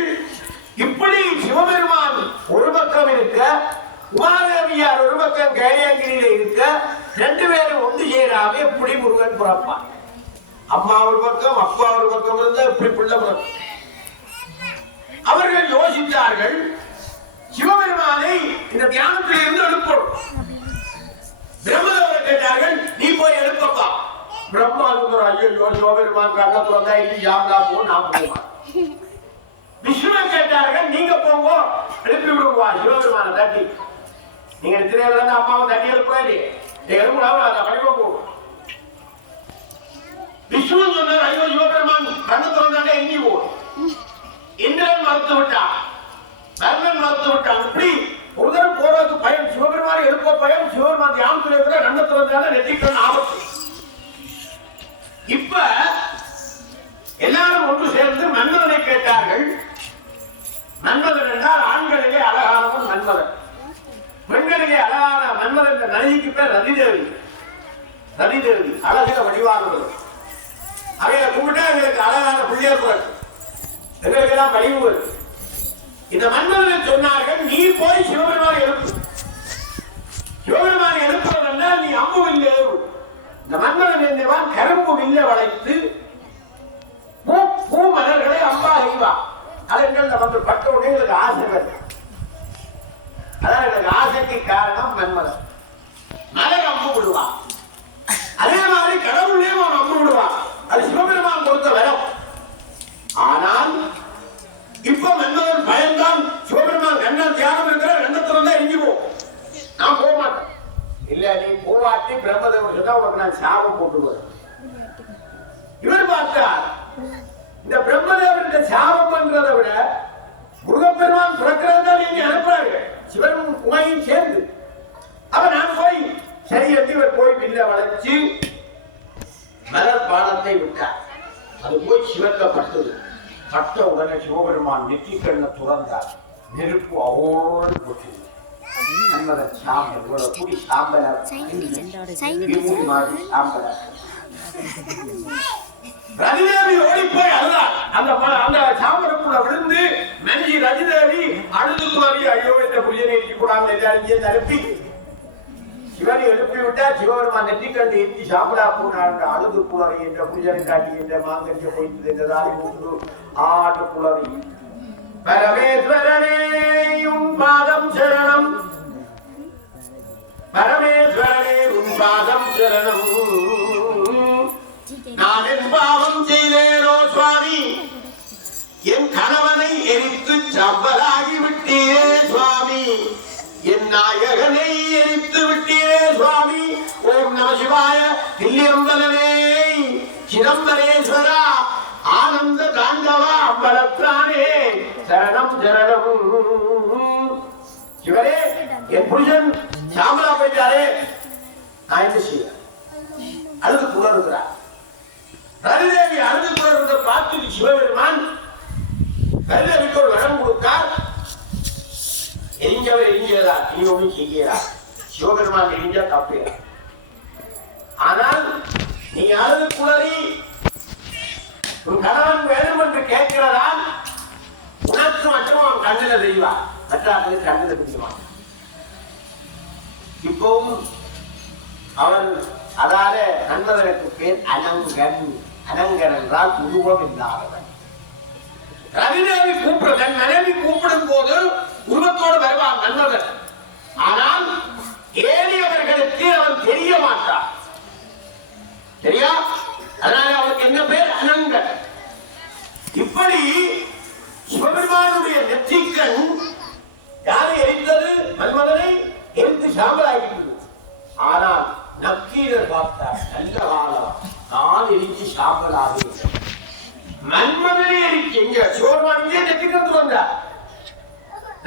இப்படி சிவபெருமான் ஒரு பக்கம் இருக்க, உமாதேவியார் ஒரு பக்கம் கையங்கிரியில இருக்க, 2 பேரும் ஒன்று சேராம எப்படி முருகன் பிறப்பான்? அம்மா ஒரு பக்கம், அப்பா ஒரு பக்கம் இருந்தா இப்படி பிள்ளை பிறக்கும். அவர்கள் யோசித்தார்கள், சிவபெருமானை இந்த தியானத்தில் இருந்து எழுப்பணும். பிரம்மதேவரை கேட்டார்கள், நீ போய் எழுப்பப்பா. பிரம்மா ஐயோ சிவபெருமான் கண்ணத்துல வந்தா இது யாருடா போ, நான் போவேன். விஷ்ணுவை கேட்டார்கள், நீங்க போங்க, எழுப்பி விடுவா சிவபெருமான தட்டி. நீங்க திரையில அம்மாவை தட்டி எழுப்புறா இல்லையே, எழுப்புனாவும் அதை படிப்போம் போகும். விஷ்ணு சொன்னார், ஐயோ சிவபெருமான் கண்ணத்துல வந்தாண்டே எங்கி போகும். இந்திரன் மறுத்து விட்டான், கர்ணன் மறுத்து விட்டான். இப்படி ஒருதரம் போறது பயம், சிவபெருமானை எழுப்ப பயம். சிவபெருமான் தியானத்தில் இருக்கிற கண்ணத்துல வந்தால நெற்றிக்கண் ஆபத்து. இப்ப எல்லாரும் ஒன்று சேர்ந்து மன்மதனை கேட்டார்கள். மன்மதன் என்றால் ஆண்களிலே அழகானவன் மன்மதன், பெண்களிலே அழகான மன்மதன் என்ற நதிக்கு பேர் ரதிதேவி. ரதிதேவி அழகிற வடிவானவர்கள். அவைகளை கும்பிட்டா எங்களுக்கு அழகான பிள்ளையர் பிறகு எங்களுக்கெல்லாம் வடிவு. இந்த மன்மதனை சொன்னார்கள், நீ போய் சிவபெருமானை எழுப்பு. சிவபெருமானை எழுப்புறதுன்னா நீ அம்பு வில்லை. இந்த மன்மதன் என்னவான் கரும்பு வில்லை வளைத்து பூ மலர்களை அம்பா செய்வான். அதற்கு வந்து பட்ட உடனே எங்களுக்கு ஆசை வருது. அதான் எனக்கு ஆசைக்கு காரணம் மன்மதன். மலர் அம்பு விடுவான். அதே மாதிரி கடவுளையும் அவன் அம்பு விடுவான். அது சிவபெருமான் கொடுத்த வரம். ஆனால் இப்ப மன்மதன் பயந்தான். சிவபெருமான் கண்ணன் தியானம் இருக்கிற கண்ணத்துல தான் எரிஞ்சுவோம், நான் போக மாட்டேன். இல்ல நீ பூவாட்டி பிரம்மதேவன் சொன்னா உனக்கு நான் சாபம் போட்டுருவேன். இவர் பார்த்தார், இந்த பிரம்மதேவன் சாபம் பண்றதை விட முருகப்பெருமான் பிறக்கிறது தான் நீங்க அனுப்புறாங்க, சிவன் உமையும் சேர்ந்து. அப்ப நான் போய் சரி இவர் போய் வில்ல வளைச்சு மலர் பானத்தை விட்டார். அது போய் சிவக்கப்பட்டது. பட்ட உடனே சிவபெருமான் நெற்றிக்கண்ணை துறந்தார். நெருப்பு அவோடு போட்டது. சாம்பல் கூடி சாம்பல ரதிதேவி ஓடி போய் அழுதார். அந்த சாம்பலுக்குள்ள விழுந்து நெஞ்சி ரதிதேவி அழுது மாதிரி ஐயோ இந்த புரியனை கூடாமல் எல்லாரும் அனுப்பி சிவனை எழுப்பி விட்டா சிவபெருமான் நெற்றிக்கண்டு எஞ்சி சாம்பலா போனாங்க. அழுது குளறி என்ற புரியனை காட்டி என்ற மாங்கல்ய போய்த்து என்றதால் ஆட்டு குளறி பரமேஸ்வரனேயும் பாதம் சரணம் பரமேஸ்வரனே உன் பாதம் சரணம் நான் என் பாவம் செய்தேனோ சுவாமி என் கணவனை எரித்து சம்பலாகி விட்டீரே சுவாமி என் நாயகனை எரித்து விட்டீரே சுவாமி ஓம் நம சிவாய தில்லியம்பலனே சிதம்பரேஸ்வரா ஆனந்த தாண்டவா அம்பலத்தானே சரணம் சரணம் சிவரே என் புருஷன் சாமலா போயிட்டாரே நான் என்ன செய்ய அழுது புலருகிறார். ரதிதேவி அழுது புலருவதை பார்த்து சிவபெருமான் ரதிதேவிக்கு ஒரு வரம் கொடுத்தார். எரிஞ்சவர் எரிஞ்சதா இனி ஒன்று செய்கிறார். சிவபெருமான் எரிஞ்சா தப்புகிறார். ஆனால் நீ அழுது புலரி உன் கணவன் வேணும் என்று கேட்கிறதால் உனக்கு மட்டும் அவன் கண்ணில தெரிவார், மற்றவர்களுக்கு கண்ணில தெரியுவான். இப்பவும் அவன் அதால நண்பர்களுக்கு பேர் அனங்கன். அனங்கன் என்றால் உருவம் இல்லாதவன். ரவிதேவி கூப்பிடுதன் மனைவி கூப்பிடும் போது உருவத்தோடு வருவான் நண்பர்கள். ஆனால் ஏறியவர்களுக்கு அவன் தெரிய மாட்டான். சரியா? அதனால அவனுக்கு என்ன பேர் அனங்கன். இப்படி சிவபெருமானுடைய நெற்றிக்கண் யாரை எரித்தது? மன்மதனை எரித்து சாம்பலாகிவிட்டது. ஆனால் நக்கீரர் பார்த்தார், நல்ல காலம் நான் எரித்து சாம்பலாகி மன்மதனை எரிச்சு இங்க சிவபெருமான் இங்கே நெற்றிக்கண் துறந்தார்.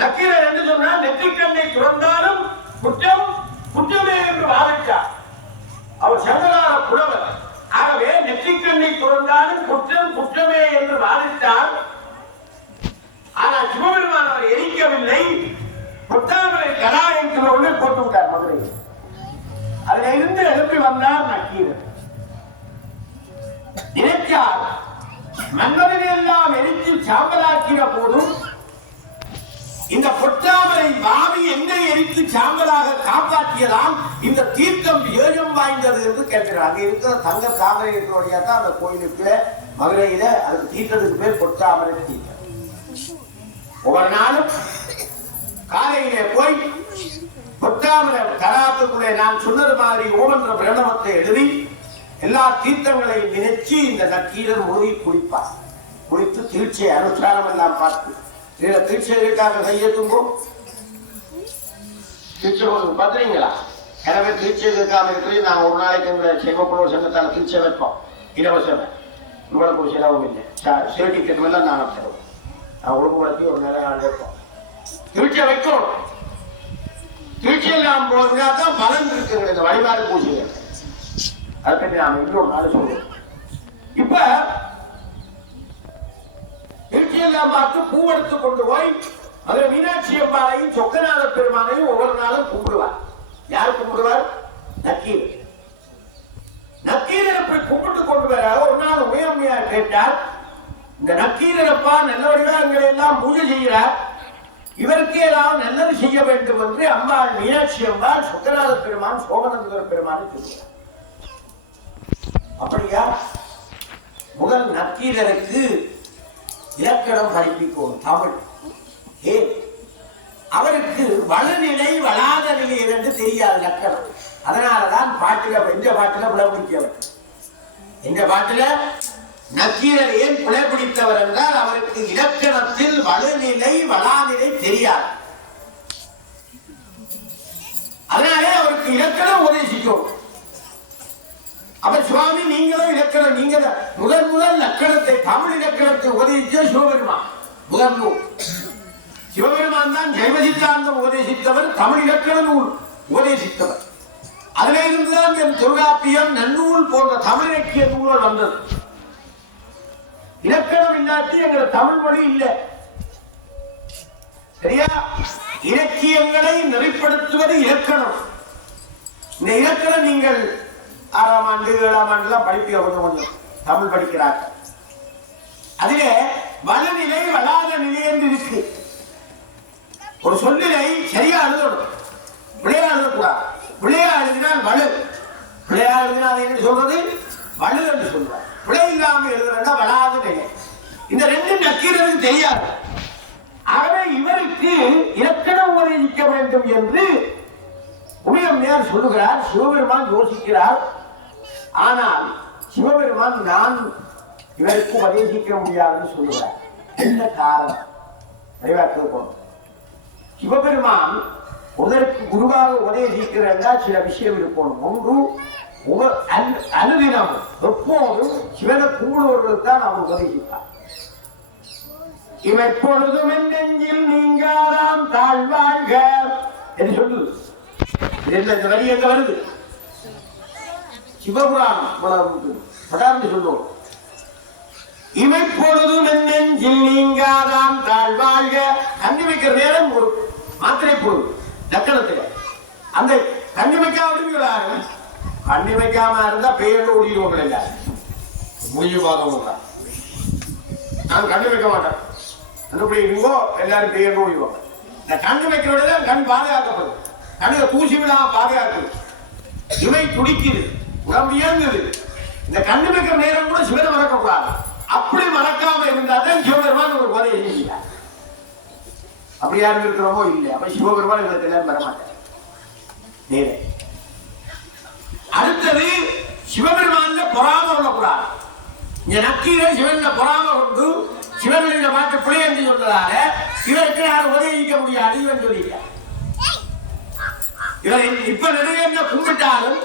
நக்கீரர் என்று சொன்னால் நெற்றிக்கண்ணை துறந்தாலும் குற்றம் குற்றமே என்று வாதிட்டார். அவர் சங்கரார புலவர். ஆகவே நெற்றிக்கண்ணை துறந்தாலும் குற்றம் குற்றமே என்று வாதிட்டார். ஆனால் சிவபெருமான் அவர் எரிக்கவில்லை. புத்தாமரை கலா என்கிற ஒன்றை போட்டு விட்டார் மதுரையில். அதில் இருந்து எழுப்பி வந்தார் நக்கீரர். நினைச்சார் மன்னரை எல்லாம் எரித்து சாம்பலாக்கிற போதும் இந்த பொற்றாமரை பாவி என்னை எரித்து சாம்பலாக காப்பாற்றியதால் இந்த தீர்க்கம் ஏழம் வாய்ந்தது என்று கேட்கிறார். அங்கே இருக்கிற தங்க தாமரை இருக்கிற தான் அந்த கோயிலுக்கு மதுரையில அதுக்கு தீர்த்தத்துக்கு பேர் பொற்றாமரை தீர்த்தம். ஒவ்வொரு நாளும் காலையிலே போய் பொற்றாமரை தடாகத்துக்குள்ளே நான் சொன்னது மாதிரி ஓமன்ற பிரணவத்தை எழுதி எல்லா தீர்த்தங்களையும் நினைச்சு இந்த நக்கீரர் மூழ்கி குளிப்பார். குளித்து தீட்சை அனுஷ்டானம் எல்லாம் பார்த்து தீட்சைகளுக்காக கையை தும்போம். தீட்சை பார்த்துறீங்களா? எனவே தீட்சைகளுக்காக இருக்கிறது நாங்கள் ஒரு நாளைக்கு இந்த செங்கோப்புலூர் சங்கத்தால் தீட்சை வைப்போம். இலவசம், உங்களுக்கு ஒரு செலவும் இல்லை. டிக்கெட் எல்லாம் நாங்கள் தருவோம். நான் ஒழுங்குபடுத்தி ஒரு நிறைய ஆள் வைப்போம். தீட்சை வைக்கணும். தீட்சை எல்லாம் போகிறதா தான் பலன் இருக்குங்க இந்த வழிபாடு பூஜைகள். அதை பற்றி நாம் இன்னொரு நாள் சொல்லுவோம். இப்ப தீட்சையெல்லாம் பார்த்து பூவெடுத்து கொண்டு போய் அதில் மீனாட்சி அம்பாளையும் சொக்கநாத பெருமானையும் ஒவ்வொரு நாளும் கும்பிடுவார். யார் கும்பிடுவார்? நக்கீரர். நக்கீரர் போய் கும்பிட்டு கொண்டு வர ஒரு நாள் உயர்மையார் கேட்டார், இந்த நக்கீரப்பா நல்ல வடிவங்களை எல்லாம் பூஜை செய்கிறார், இவருக்கு ஏதாவது நல்லது செய்ய வேண்டும் என்று அம்பாள் மீனாட்சி அம்பாள் சொக்கநாத பெருமான் சோமநந்தர பெருமானை சொல்கிறார். அப்படியா? முதல் நக்கீரருக்கு இலக்கணம் படிப்பிக்கும் தமிழ். ஏன்? அவருக்கு வலுநிலை வளாத நிலை என்று தெரியாது லக்கணம். அதனாலதான் பாட்டில எந்த பாட்டில புலப்பிடித்தவர். இந்த பாட்டில நக்கீரர் ஏன் புலப்பிடித்தவர் என்றால் அவருக்கு இலக்கணத்தில் வலுநிலை வளாநிலை தெரியாது. அதனாலே அவருக்கு இலக்கணம் உபதேசிக்கும். அவர் சுவாமி நீங்களும் இலக்கணம், நீங்க முதல் லக்கணத்தை தமிழ் இலக்கணத்தை உபதேசித்த சிவபெருமான். முதல் நூல் சிவபெருமான் தான் ஜெய்வ சித்தாந்தம் உபதேசித்தவர், தமிழ் இலக்கண நூல் உபதேசித்தவர். அதுல அதில் இருந்துதான் என் தொல்காப்பியம் நன்னூல் போன்ற தமிழ் இலக்கிய நூல்கள் வந்தது. இலக்கணம் இல்லாட்டி எங்கள் தமிழ் மொழி இல்லை. சரியா? இலக்கியங்களை நெறிப்படுத்துவது இலக்கணம். இந்த இலக்கணம் நீங்கள் 6ஆம் ஆண்டு 7ஆம் ஆண்டுலாம் படிப்பீங்க. கொஞ்சம் தமிழ் படிக்கிறாங்க. அதிலே வளநிலை வளாத நிலை என்று இருக்கு. ஒரு சொல்லிலை சரியா எழுதணும், விளையா எழுதக்கூடாது. விளையா எழுதினால் வலு, விளையா எழுதினால் என்ன சொல்றது? வலு என்று சொல்றார். விளை இல்லாமல் எழுதுறா வளாத நிலை. இந்த ரெண்டு நக்கீரருக்கு தெரியாது. ஆகவே இவருக்கு இலக்கணம் உபதேசிக்க வேண்டும் என்று உமையம்மையார் சொல்லுகிறார். சிவபெருமான் யோசிக்கிறார். ஆனால் சிவபெருமான் நான் இவருக்கு உபதேசிக்க முடியாதுன்னு சொல்லுகிறார். என்ன காரணம்? சிவபெருமான் உதற்கு குருவாக உபதேசிக்கிறதா சில விஷயம் இருக்கணும். ஒன்று, அனுதினம் எப்போதும் சிவனை கும்பிடுவர்களுக்கு தான் அவர் உபதேசிப்பார். இவப்பொழுதும் என் நெஞ்சில் நீங்காராம் தாழ்வாழ்க என்று சொல்லுது. இந்த வரி எங்க வருது? சிவபுராணம் படார்ந்து சொல்லுவோம். இமைப்பொழுதும் என் நெஞ்சில் நீங்காராம் தாழ்வாழ்க. கண்ணி வைக்கிற நேரம் ஒரு மாத்திரை பொருள் லக்கணத்தில் அந்த கண்ணி வைக்காம கண்ணி வைக்காம இருந்தா பெயர் ஓடிடுவாங்க. எல்லாரும் முடிவு பார்த்தவங்க நான் கண்ணி வைக்க மாட்டேன். இருங்கோ எல்லாரும் பெயர் ஓடிடுவாங்க. இந்த கண்ணு வைக்கிறோட கண் பாதுகாக்கப்படும். கண்ணுல தூசி விடாம பாதுகாக்குது. இவை துடிக்குது, உடம்பு இயங்குது. இந்த கண்ணு வைக்கிற நேரம் கூட சிவனை மறக்கக்கூடாது. அப்படி மறக்காம இருந்தாதான் சிவபெருமான் ஒரு உதவி செய்ய. அப்படி யாரும் இருக்கிறோமோ இல்லை. அப்ப சிவபெருமான் எங்களுக்கு எல்லாரும் வரமாட்டார். அடுத்தது சிவபெருமான்ல பொறாம உள்ளக்கூடாது. இங்க நக்கீரை சிவன்ல பொறாம கொண்டு சிவனின் மாற்று பிள்ளை என்று சொன்னதால இவருக்கு யாரும் உதவிக்க முடியாது. இவன் சொல்லிக்க இவர் இப்ப நிறைய கும்பிட்டாலும்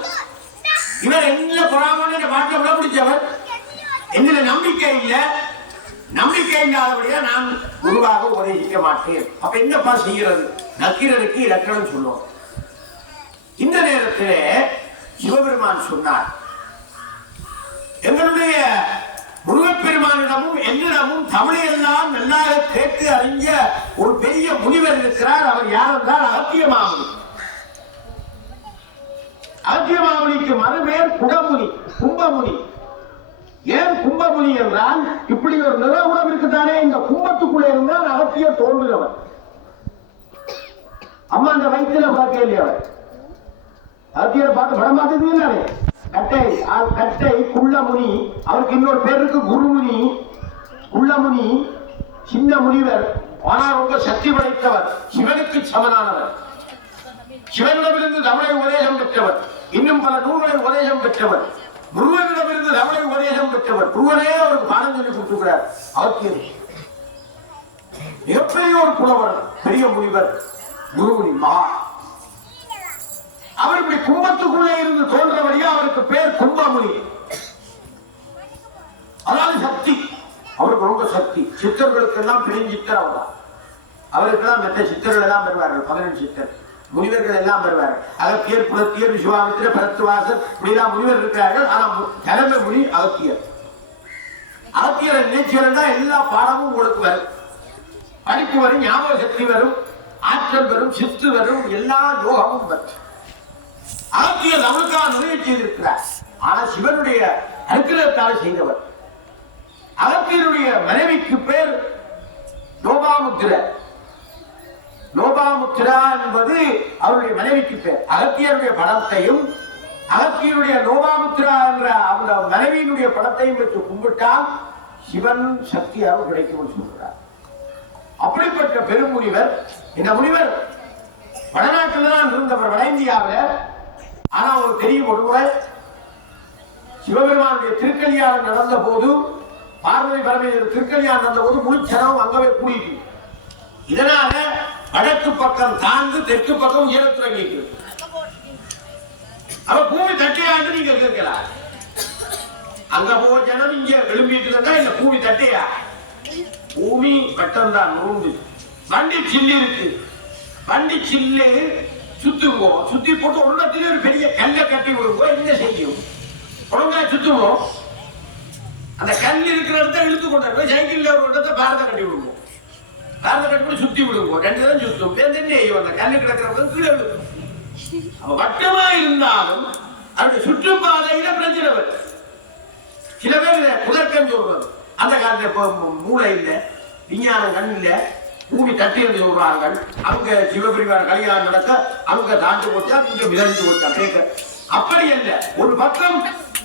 இவர் என்ன பொறாம பாட்டை விட பிடிச்சவர். என்னில நம்பிக்கை இல்லை, நம்பிக்கை இல்லாதபடியா நான் குருவாக உபதேசிக்க மாட்டேன். அப்ப என்னப்பா செய்கிறது? நக்கீரருக்கு இலக்கணம் சொல்லுவோம். இந்த நேரத்தில் சிவபெருமான் சொன்னார், எங்களுடைய முருகப்பெருமானிடமும் என்னிடமும் தமிழையெல்லாம் நல்லாக கேட்டு அறிஞ்ச ஒரு பெரிய முனிவர் இருக்கிறார். அவர் யார் என்றால் அகத்திய மாமுனி. அகத்திய மாமுனிக்கு மறுபேர் குடமுனி, கும்பமுனி. ஏன் கும்பமுனி என்றால் இப்படி ஒரு நிலவுடம் இருக்குதானே, இந்த கும்பத்துக்குள்ளே இருந்தால் அகத்தியர் தோன்றுகிறவர். அம்மா அந்த வயிற்றுல பார்க்க இல்லையா? அவர் அகத்தியரை பார்த்து படம் பார்த்தது. கட்டை கட்டை குள்ளமுனி. அவருக்கு இன்னொரு பேர் இருக்கு, குருமுனி. குள்ளமுனி சின்ன முனிவர், ஆனால் ரொம்ப சக்தி படைத்தவர், சிவனுக்கு சமனானவர். சிவனிடமிருந்து தமிழை உபதேசம் பெற்றவர், இன்னும் பல நூல்களை உபதேசம் பெற்றவர், முருகனிடமிருந்து தமிழை உபதேசம் பெற்றவர். முருகனே அவருக்கு பாடம் சொல்லி கொடுத்துக்கிறார். அவருக்கு மிகப்பெரிய ஒரு புலவர், பெரிய முனிவர் குருமுனி மகா. அவர் இப்படி கும்பத்துக்குள்ளே இருந்து தோன்றபடியா அவருக்கு பேர் கும்பமுனி. அதாவது சக்தி. அவருக்கு ரொம்ப சக்தி. சித்தர்களுக்கு எல்லாம் பிரிஞ்சித்தர் அவர் தான். அவருக்கெல்லாம் மற்ற சித்தர்கள் எல்லாம் பெறுவார்கள். 15 சித்தர் முனிவர்கள் எல்லாம் பெறுவார்கள். அகத்தியர், புலத்தியர், விஸ்வாமித்திரர், பரத்வாசர் இப்படிலாம் முனிவர் இருக்கிறார்கள். ஆனால் தலைமை முனி அகத்தியர். அகத்தியரை நினைச்சிருந்தா எல்லா பாடமும் உங்களுக்கு வரும், படிப்பு வரும், ஞாபக சக்தி வரும், ஆற்றல் வரும், சித்து வரும், எல்லா யோகமும் வரும். அகத்தியர் அவருக்காக நிறைய செய்திருக்கிறார். ஆனால் சிவனுடைய அனுக்கிரகத்தால் செய்தவர். அகத்தியருடைய மனைவிக்கு பேர் லோபாமுத்திர. லோபாமுத்திரா என்பது அவருடைய மனைவிக்கு பேர். அகத்தியருடைய படத்தையும் அகத்தியருடைய லோபாமுத்திரா என்ற அந்த மனைவியினுடைய படத்தையும் வச்சு கும்பிட்டால் சிவன் சக்தியாக கிடைக்கும் சொல்கிறார். அப்படிப்பட்ட பெருமுனிவர். இந்த முனிவர் வடநாட்டில் தான் இருந்தவர், வட இந்தியாவில். ஆனா ஒரு பெரிய ஒருவர் சிவபெருமானுடைய திருக்கல்யாணம் நடந்த போது, பார்வதி பரமேஸ்வரர் திருக்கல்யாணம் நடந்த போது முழுச்சனம் அங்கவே கூடிட்டு, இதனால வடக்கு பக்கம் தாழ்ந்து தெற்கு பக்கம் உயரத்துறங்கிட்டு அவ பூமி தட்டையாண்டு நீங்க கேட்கலாம். அங்க போ ஜனம் இங்க எழும்பிட்டு இருந்தா இந்த பூமி தட்டையா? பூமி பட்டம் தான் நூண்டு. வண்டி சில்லு இருக்கு. வண்டி சில்லு சுத்துவோம், சுத்தி போட்டு ஒரு இடத்துல ஒரு பெரிய கல்லை கட்டி விடுவோம். என்ன செய்யும்? ஒழுங்கா சுத்துவோம், அந்த கல் இருக்கிற இடத்த இழுத்து கொண்டு சைக்கிள்ல ஒரு இடத்த பாரத கட்டி விடுவோம். பாரத கட்டி சுத்தி விடுவோம், 2 தான் சுத்தும். என்ன செய்யும்? அந்த கல்லு கிடக்கிறவங்க கீழே விழுக்கும். வட்டமா இருந்தாலும் அவருடைய சுற்றுப்பாதையில பிரச்சனை வருது. சில பேர் புதற்கன்னு சொல்றது, அந்த காலத்துல மூளை இல்லை, விஞ்ஞானம் கண் இல்லை, பூமி தட்டி என்று சொல்றாங்க. அவங்க சிவபெருமான் கல்யாணம் நடக்க அவங்க தாண்டு போச்சா, இங்க மிதந்து போச்சா கேட்க. அப்படி அல்ல, ஒரு பக்கம்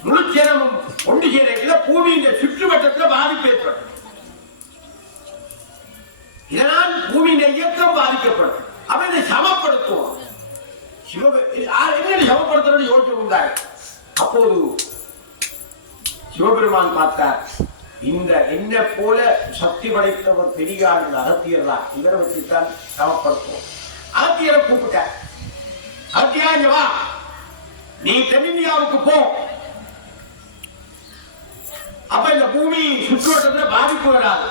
முழுச்சேரமும் ஒன்று சேர பூமியின் சுற்றுவட்டத்தில் பாதிப்பு ஏற்படும். இதனால் பூமியின் இயக்கம் பாதிக்கப்படும். அப்ப இதை சமப்படுத்துவோம். என்ன சமப்படுத்தணும்னு யோசிச்சு கொண்டார். அப்போது சிவபெருமான் பார்த்தார், இந்த என்ன போல சக்தி படைத்தவர் பெரியார் அகத்தியர் தான், இவரை வச்சுத்தான் சமப்படுத்துவோம். அகத்தியரை கூப்பிட்டார். அகத்தியா, இங்க வா, நீ தென்னிந்தியாவுக்கு போ. அப்ப இந்த பூமி சுற்றுவட்டத்தில் பாதிப்பு வராது,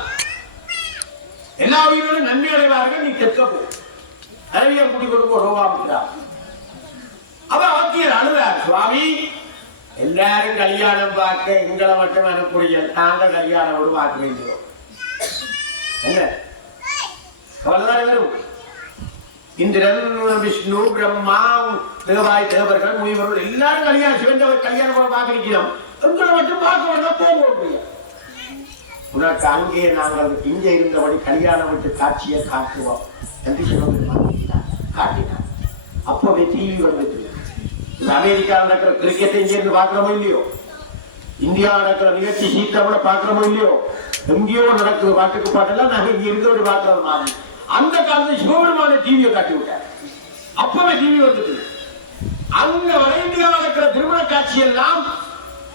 எல்லா உயிர்களும் நன்மை அடைவார்கள். நீ தெற்க போ. அறிவியல் குடி கொடுக்க ரோவாமிக்கிறார். அப்ப அகத்தியர் அழுதார், சுவாமி எல்லாரும் கல்யாணம் பார்க்க எங்களை மட்டும் அனுப்புறீங்க, நாங்கள் கல்யாணம் ஒரு பார்க்க வேண்டியோம். என்ன அவ்வளவுதான் வரும். இந்திரன், விஷ்ணு, பிரம்மா, தேவாய், தேவர்கள், முனிவர்கள் எல்லாரும் கல்யாணம் சிவன் கல்யாணம் பார்க்க நிற்கிறோம். எங்களை மட்டும் பார்க்க வேண்டாம், போக. உனக்கு அங்கே நாங்கள் இங்கே இருந்தபடி கல்யாணம் விட்டு காட்சியை காட்டுவோம் என்று சிவபெருமான் காட்டினார். அப்பவே டிவி வந்துட்டு, அமெரிக்கா நடக்கிற கிரிக்கெட் இங்க இருந்து பாக்குறோமோ இல்லையோ, இந்தியா நடக்கிற நிகழ்ச்சி சீட்டாவோட பாக்குறோமோ இல்லையோ, எங்கேயோ நடக்குது பாட்டுக்கு பாட்டெல்லாம் நாங்க இங்க இருந்தோடு பாக்குறது மாதிரி. அந்த காலத்துல சிவபெருமான டிவியை காட்டி விட்டார். அப்பவே டிவி வந்துட்டு அங்க வட இந்தியா நடக்கிற திருமண காட்சி எல்லாம்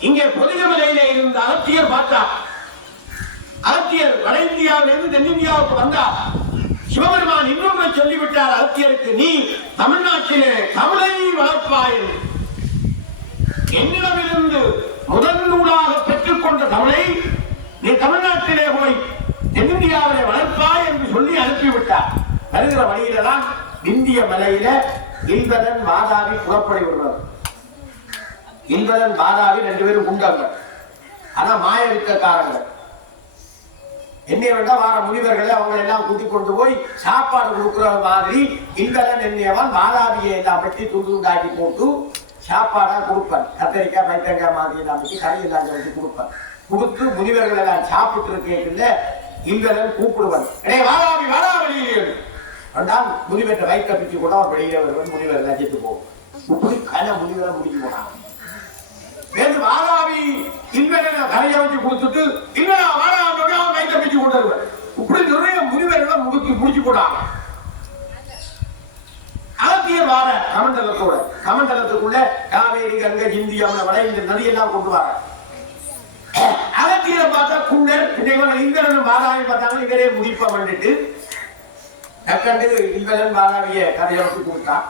இங்கே பொதிகமலையில இருந்த அகத்தியர் பார்த்தார். அகத்தியர் வட இந்தியாவிலிருந்து தென்னிந்தியாவுக்கு வந்தார். சிவபெருமான் இன்னொன்று சொல்லிவிட்டார் அகத்தியருக்கு, நீ தமிழ்நாட்டிலே தமிழை வளர்ப்பாய். என்னிடமிருந்து முதல் நூலாக பெற்றுக்கொண்ட தமிழை நீ தமிழ்நாட்டிலே போய் தென்னிந்தியாவிலே வளர்ப்பாய் என்று சொல்லி அனுப்பிவிட்டார். வருகிற வழியில தான் இந்திய மலையில இல்வதன் மாதாவி புறப்படி விடுறது. இல்வதன் மாதாவி 2 பேரும் குண்டங்கள், ஆனா மாய வித்தக்காரங்கள். என்ன வேண்டா வார முனிவர்களை அவங்க எல்லாம் கூட்டிக் கொண்டு போய் சாப்பாடு கொடுக்குற மாதிரி இல்வதன் என்னவன் மாதாவியை எல்லாம் பற்றி துண்டு உண்டாக்கி போட்டு சாப்பாடா கொடுப்பேன். கத்தரிக்காய், பைத்தங்காய் மாதிரி எல்லாம் வச்சு கறி எல்லாம் வச்சு கொடுப்பேன். கொடுத்து முனிவர்கள் எல்லாம் சாப்பிட்டு இருக்கேன். இல்வதன் கூப்பிடுவன், வாராவி வாராவளியே வேண்டாம். முனிவற்ற வயிற்ற பிச்சு கூட அவர் வெளியில வருவன். முனிவர் எல்லாம் செத்து போகும். இப்படி கன முனிவரை முடிஞ்சு போனான். வாராவி இல்வதனை கரையை வச்சு கொடுத்துட்டு இல்லடா வாராவியோட அவன் வயிற்ற பிச்சு கொண்டு வருவன். இப்படி நிறைய முனிவர்கள் முடிச்சு போட்டாங்க. அகத்தியர் வார கமண்டலத்தோட, கமண்டலத்துக்குள்ள காவேரி, கங்கை, சிந்தி, அவனை வட இந்த நதியெல்லாம் கொண்டு வர. அகத்தியரை பார்த்தா குண்டர் இந்திரன் மாதாவை பார்த்தாங்க. இவரே முடிப்ப வந்துட்டு டக்கண்டு இல்வதன் மாதாவிய கரையோட்டு கொடுத்தான்.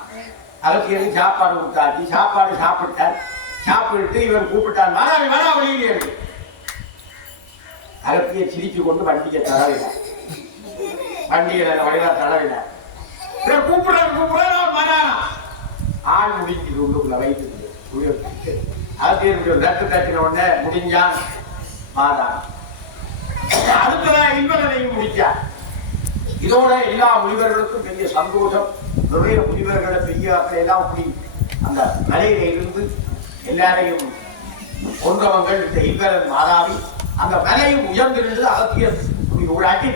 அகத்தியருக்கு சாப்பாடு கொடுத்தாச்சு. சாப்பாடு சாப்பிட்டார். சாப்பிட்டு இவர் கூப்பிட்டார், மாதாவி வாடா வழியிலே. அகத்தியர் சிரிச்சு கொண்டு வண்டியை தரவினார். வண்டியை வழியா தரவினார். கூப்பிடுறாரு ஆள் முடிஞ்சு உள்ளுக்குள்ள வைத்து அகத்தியர் ரத்து தட்டின உடனே முடிஞ்சான் மாதா. அடுத்ததான் இல்வதனையும் முடிச்சார். இதோட எல்லா முனிவர்களுக்கும் பெரிய சந்தோஷம். நிறைய முனிவர்களை பெரிய எல்லாம் அப்படி அந்த மலையில இருந்து எல்லாரையும் கொன்றவங்கள் இந்த இல்வதன் மாதாவி. அந்த மலையும் உயர்ந்திருந்து அகத்தியர் ஊடாட்டி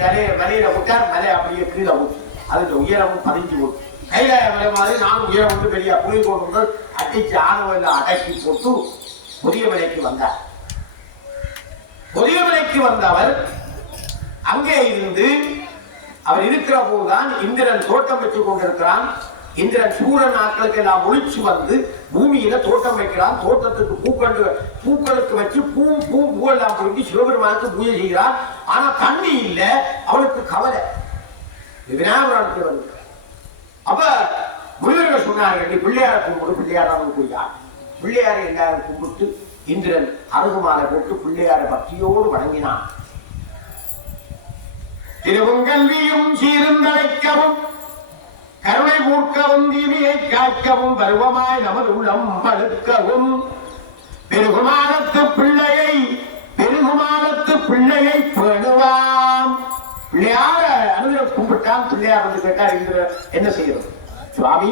மலையில விட்டார். மலை அப்படியே கீழே ஊற்றி அதுக்கு உயரமும் பதிஞ்சு போட்டு கைலாய மலை மாதிரி நானும் உயரம் விட்டு பெரிய புலிகோணங்கள் அடிச்சு ஆணவெல்லாம் அடக்கி போட்டு பொதியமலைக்கு வந்தார். பொதியமலைக்கு வந்தவர் அங்கே இருந்து அவர் இருக்கிற போதுதான் இந்திரன் தோட்டம் வச்சுக் கொண்டிருக்கிறான். இந்திரன் சூரன் நாட்களுக்கு எல்லாம் ஒழிச்சு வந்து பூமியில தோட்டம் வைக்கிறான். தோட்டத்துக்கு பூக்களுக்கு வச்சு பூவெல்லாம் பொறுக்கி சிவபெருமானுக்கு பூஜை செய்கிறார். ஆனா தண்ணி இல்லை. அவளுக்கு கவலை. விநாயகருக்கு வந்து அப்ப முனிவர்கள் சொன்னார்கள், நீ பிள்ளையார கும்பிடு. பிள்ளையாராக கூறியார். பிள்ளையாரை எல்லாரும் கும்பிட்டு இந்திரன் அருகுமாலை போட்டு பிள்ளையார பக்தியோடு வணங்கினான். திருவும் கல்வியும் சீரும் தழைக்கவும் கருணை மூர்க்கவும் தீமையை காக்கவும் பருவமாய் நமது உள்ளம் பழுக்கவும் பெருகுமானத்து பிள்ளையை பேணுவாம். பிள்ளையார அனுதினம் கும்பிட்டான். பிள்ளையார் வந்து கேட்டார், என்ன செய்யறது சுவாமி?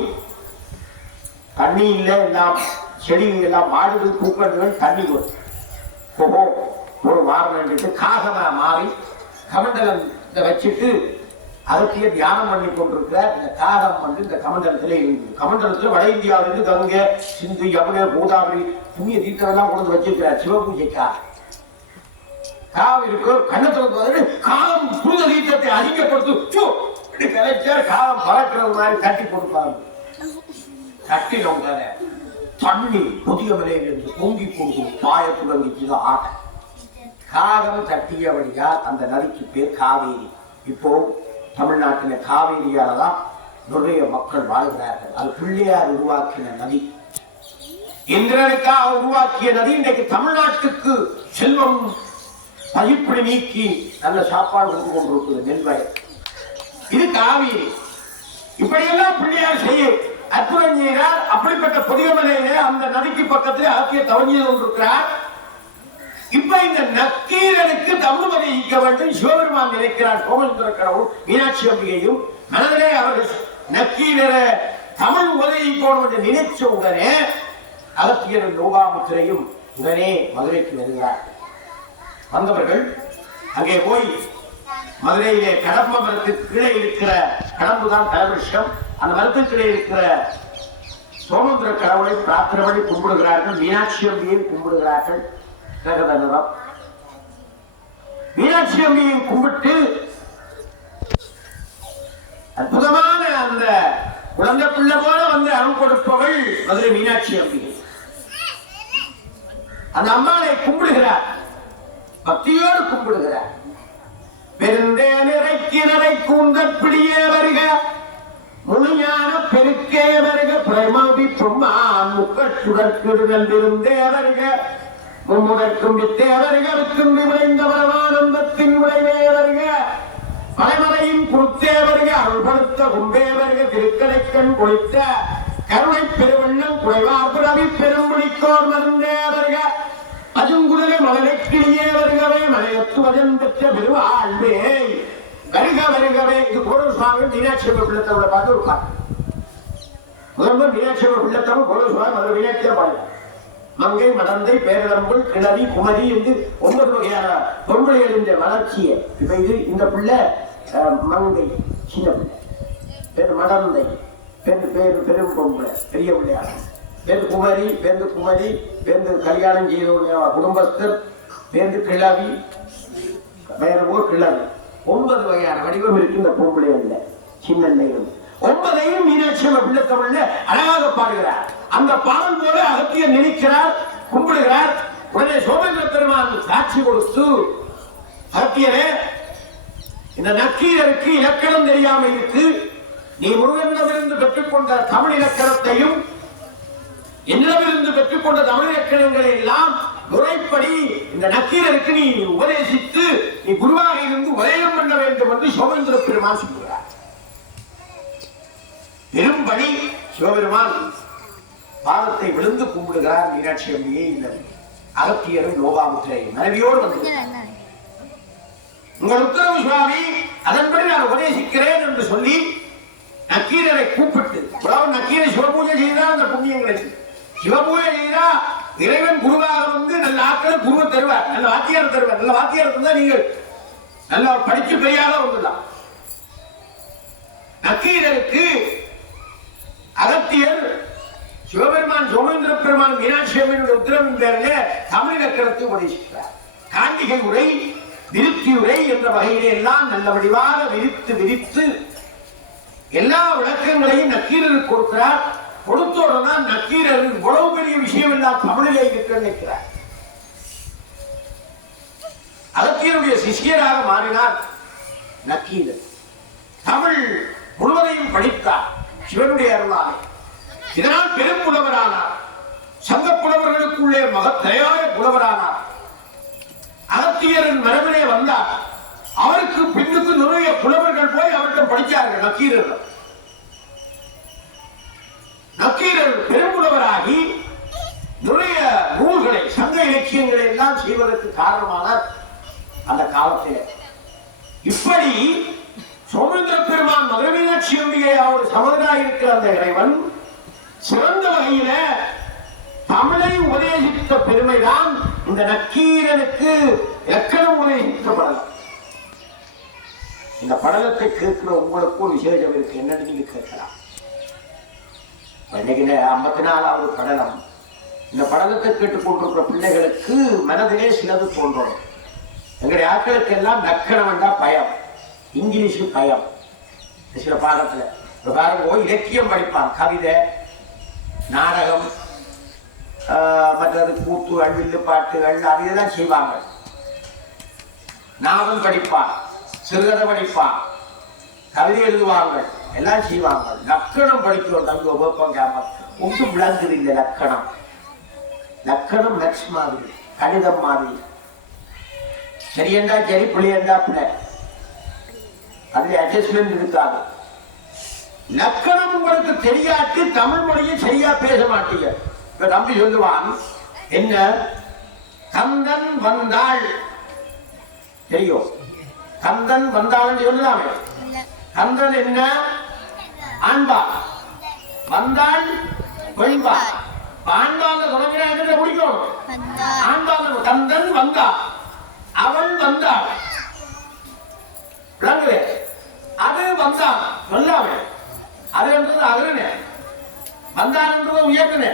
தண்ணி இல்லை, எல்லாம் செடி எல்லாம் மாடுது, பூக்கள் தண்ணி போகோ ஒரு வாரம் காகமா மாறி கமண்டலம் வச்சுட்டு அதற்கே தியானம் பண்ணி கொண்டிருக்கிறார். இந்த காகம் வந்து இந்த கமண்டலத்திலே இருக்குது. கமண்டலத்துல வட இந்தியாவிலிருந்து கங்கை, சிந்து, யமுனை, கோதாவரி புண்ணிய தீர்த்தம் கொண்டு வச்சிருக்கிறார் சிவபூஜைக்கா. காவம் இருக்கு, கண்ணத்துல காலம் புனித தீர்த்தத்தை அதிகப்படுத்து கலைச்சார். காலம் பறக்கிறது மாதிரி தட்டி கொடுப்பாங்க. தட்டினவங்க தண்ணி புதிய விலையிலிருந்து பொங்கி கொண்டு பாய தொடங்கிச்சு ஆட்ட. காகம் தட்டியபடியா அந்த நதிக்கு பேர் காவேரி. இப்போ தமிழ்நாட்டில காவேரியாலதான் நிறைய மக்கள் வாழ்கிறார்கள். அது பிள்ளையார் உருவாக்கின நதி, இந்திரனுக்காக உருவாக்கிய நதி. இன்றைக்கு தமிழ்நாட்டுக்கு செல்வம் பயிர்ப்படி நீக்கி நல்ல சாப்பாடு கொடுத்து கொண்டிருக்கிறது நெல்வயல். இது காவேரி. இப்படியெல்லாம் பிள்ளையார் செய்ய அற்புதம் செய்கிறார். அப்படிப்பட்ட புதியமலையிலே அந்த நதிக்கு பக்கத்தில் ஆக்கிய தவஞ்சியில் கொண்டிருக்கிறார். இப்ப இந்த நக்கீரனுக்கு தமிழ் ஈக்க வேண்டும் சிவபெருமான் நினைக்கிறார். சோமசுந்தர கடவுள் மீனாட்சி அம்பிகையும் மனதிலே அவர்கள் நக்கீரரை தமிழ் உதவிக்கணும் என்று நினைச்ச உடனே அகத்தியரும் லோகாமுத்திரையும் உடனே மதுரைக்கு வருகிறார். வந்தவர்கள் அங்கே போய் மதுரையிலே கடம்ப மரத்துக்கு கீழே இருக்கிற கடம்புதான் தலைவருஷம். அந்த மரத்துக்கு கீழே இருக்கிற சோமசுந்தர கடவுளை பிரார்த்தனை கும்பிடுகிறார்கள். மீனாட்சி அம்பியை கும்பிடுகிறார்கள். மீனாட்சி அம்மையை கும்பிட்டு அற்புதமான அந்த குழந்தை பிள்ளை போல வந்து அருள் கொடுப்பவள் மதுரை மீனாட்சி அம்பிகை. அந்த அம்மாவை கும்பிடுகிறார், பக்தியோடு கும்பிடுகிறார். பெருந்தே நிறைக்கிணரை கூந்தற் பிடியே வருக, முழுஞான பெருக்கே வருக, பிரமவி பொம்மான் முக்கச்சுடற்கிடுதல் விருந்தே வருக, மும்முதற்கும் வித்தேவர்களுக்கும் விளைந்த பரமானந்தத்தின் விளைவே வருக, பலைமலையும் குறுத்தே வருக, அருள்படுத்த கும்பே வருக, திருக்கடைக்கண் கொளித்த கருணை பெருவண்ணம் குறைவார் புறவி பெரும்புலிக்கோர் மருந்தே வருக, அஜுங்குடலை மலரை கிளியே வருகவே, மலையத்து வஜன் பெற்ற பெருவாழ்வே வருக வருகவே. இது கோடூர் சுவாமி மீனாட்சி பிள்ளத்தவளை பார்த்து ஒரு பாட்டு. முதல்வர் மீனாட்சி பிள்ளத்தவள் கோடூர் சுவாமி மதுரை மீனாட்சியா பாடுறார். மங்கை, மடந்தை, பேரளம்புள், கிளவி, குமரி என்று 9 வகையான பொருள்கள் என்ற வளர்ச்சியை. இப்ப இது இந்த பிள்ளை மங்கை சின்ன பிள்ளை, பேர் மடந்தை, பேரு பெரும் பொம்பளை பெரிய பிள்ளையார், பேரு குமரி, பேருந்து கல்யாணம் செய்த குடும்பஸ்தர், பேருந்து கிளவி, வேற ஊர் கிளவி. 9 வகையான வடிவம் இருக்கு இந்த பொம்பளை இல்லை சின்ன. 9ஐயும் மீனாட்சி பிள்ளை தமிழ்ல அழகாக பாடுகிறார். அந்த பாடல் போல அகத்தியர் நினைக்கிறார், கும்பிடுகிறார். உடனே சோமேந்திர பெருமான் சாட்சி கொடுத்து, அகத்தியரே, இந்த நக்கீரருக்கு இலக்கணம் தெரியாம இருக்கு, நீ முருகனிடமிருந்து பெற்றுக்கொண்ட தமிழ் இலக்கணத்தையும் என்னிடமிருந்து பெற்றுக்கொண்ட தமிழ் இலக்கணங்களை எல்லாம் முறைப்படி இந்த நக்கீரருக்கு நீ உபதேசித்து நீ குருவாக இருந்து உதயம் பண்ண வேண்டும் என்று சோமேந்திர பெருமான் சொல்கிறார். பெரும்படி சிவபெருமான் பாதத்தை விழுந்து கும்பிடுகிறார். மீனாட்சி அம்பியே இல்லை, அகத்தியரும் லோகாமுத்திரை மனைவியோடு வந்து, உங்கள் உத்தரவு சுவாமி, அதன்படி நான் உபதேசிக்கிறேன் என்று சொல்லி நக்கீரரை கூப்பிட்டு, நக்கீரை சிவபூஜை செய்தால் அந்த புண்ணியங்களை சிவபூஜை செய்தா இறைவன் குருவாக வந்து நல்ல ஆட்களை குருவை தருவார், நல்ல வாத்தியார் தருவார். நல்ல வாத்தியார் இருந்தா நீங்கள் நல்லா படிச்சு பெரியாத வந்துடலாம். நக்கீரருக்கு அகத்தியர் சிவபெருமான் சோமேந்திர பெருமான் மீனாட்சி அம்மனுடைய உத்தரவின் பேரிலே தமிழ் இலக்கணத்தை உபதேசிக்கிறார். காண்டிகை உரை, விருத்தி உரை என்ற வகையிலே எல்லாம் நல்ல வடிவாக விரித்து எல்லா விளக்கங்களையும் நக்கீரருக்கு கொடுக்கிறார். கொடுத்தோடுதான் நக்கீரர் இவ்வளவு பெரிய விஷயம் எல்லாம் தமிழிலே இருக்க நினைக்கிறார். அகத்தியருடைய சிஷியராக மாறினார் நக்கீரர். தமிழ் முழுவதையும் படித்தார் சிவனுடைய அருளால். இதனால் பெரும் புலவரானார். சங்க புலவர்களுக்குள்ளே மகத்தரையான புலவரானார். அகத்தியரின் மரபிலே வந்தார். அவருக்கு பின்னுக்கு நிறைய புலவர்கள் போய் அவர்கிட்ட படிச்சார்கள் நக்கீரர்கள். நக்கீரர் பெரும்புலவராகி நிறைய நூல்களை சங்க இலக்கியங்களை எல்லாம் செய்வதற்கு காரணமான அந்த காலத்தில் இப்படி சோமேந்திர பெருமான் மதுரை மீனாட்சி அம்பிகை அவர் சமதனாக இருக்கிற அந்த இறைவன் சிறந்த வகையில தமிழை உபதேசித்த பெருமைதான் இந்த நக்கீரனுக்கு இலக்கணம் உபதேசித்த படலம். இந்த படலத்தை கேட்கிற உங்களுக்கு ஒரு விசேஷம் இருக்கு. என்னன்னு நீங்க கேட்கலாம். இன்னைக்கு 54வது படலம். இந்த படலத்தை கேட்டுக் கொண்டிருக்கிற பிள்ளைகளுக்கு மனதிலே சிலது தோன்றணும். எங்களுடைய ஆட்களுக்கு எல்லாம் நக்கணம் தான் பயம், இங்கிலீஷு பயம். சில பாடத்துல பாருங்க, இலக்கியம் படிப்பான், கவிதை, நாடகம், மற்றது கூத்துகள், வில்லு பாட்டுகள், அதையெல்லாம் செய்வாங்க. நாவல் படிப்பான், சிறுகதை படிப்பான், கவிதை எழுதுவாங்க, எல்லாம் செய்வாங்க. லக்கணம் படிக்கிறோம். தங்க வேப்பங்க ஒன்றும் விளங்குது இல்லை. லக்கணம் லக்கணம் நக்ஸ் மாதிரி, கணிதம் மாதிரி. சரியண்டா சரி, பிள்ளையண்டா பிள்ளை, அதுல அட்ஜஸ்ட்மெண்ட் இருக்காது. லக்கணம் உங்களுக்கு தெரியாட்டி தமிழ் மொழியை சரியா பேச மாட்டீங்க. இப்ப தம்பி சொல்லுவான், என்ன கந்தன் வந்தாள் தெரியும், கந்தன் வந்தாள் சொல்லலாமே. கந்தன் என்ன ஆண்பா, வந்தாள் பெண்பா. ஆண்பால தொடங்கினா என்ன பிடிக்கும்? ஆண்பால கந்தன் வந்தா, அவள் வந்தாள், விளங்குது. அது வந்தான் சொல்லாமே, அது என்றது அகரனே, வந்தான் என்றது உயர்ந்தனே.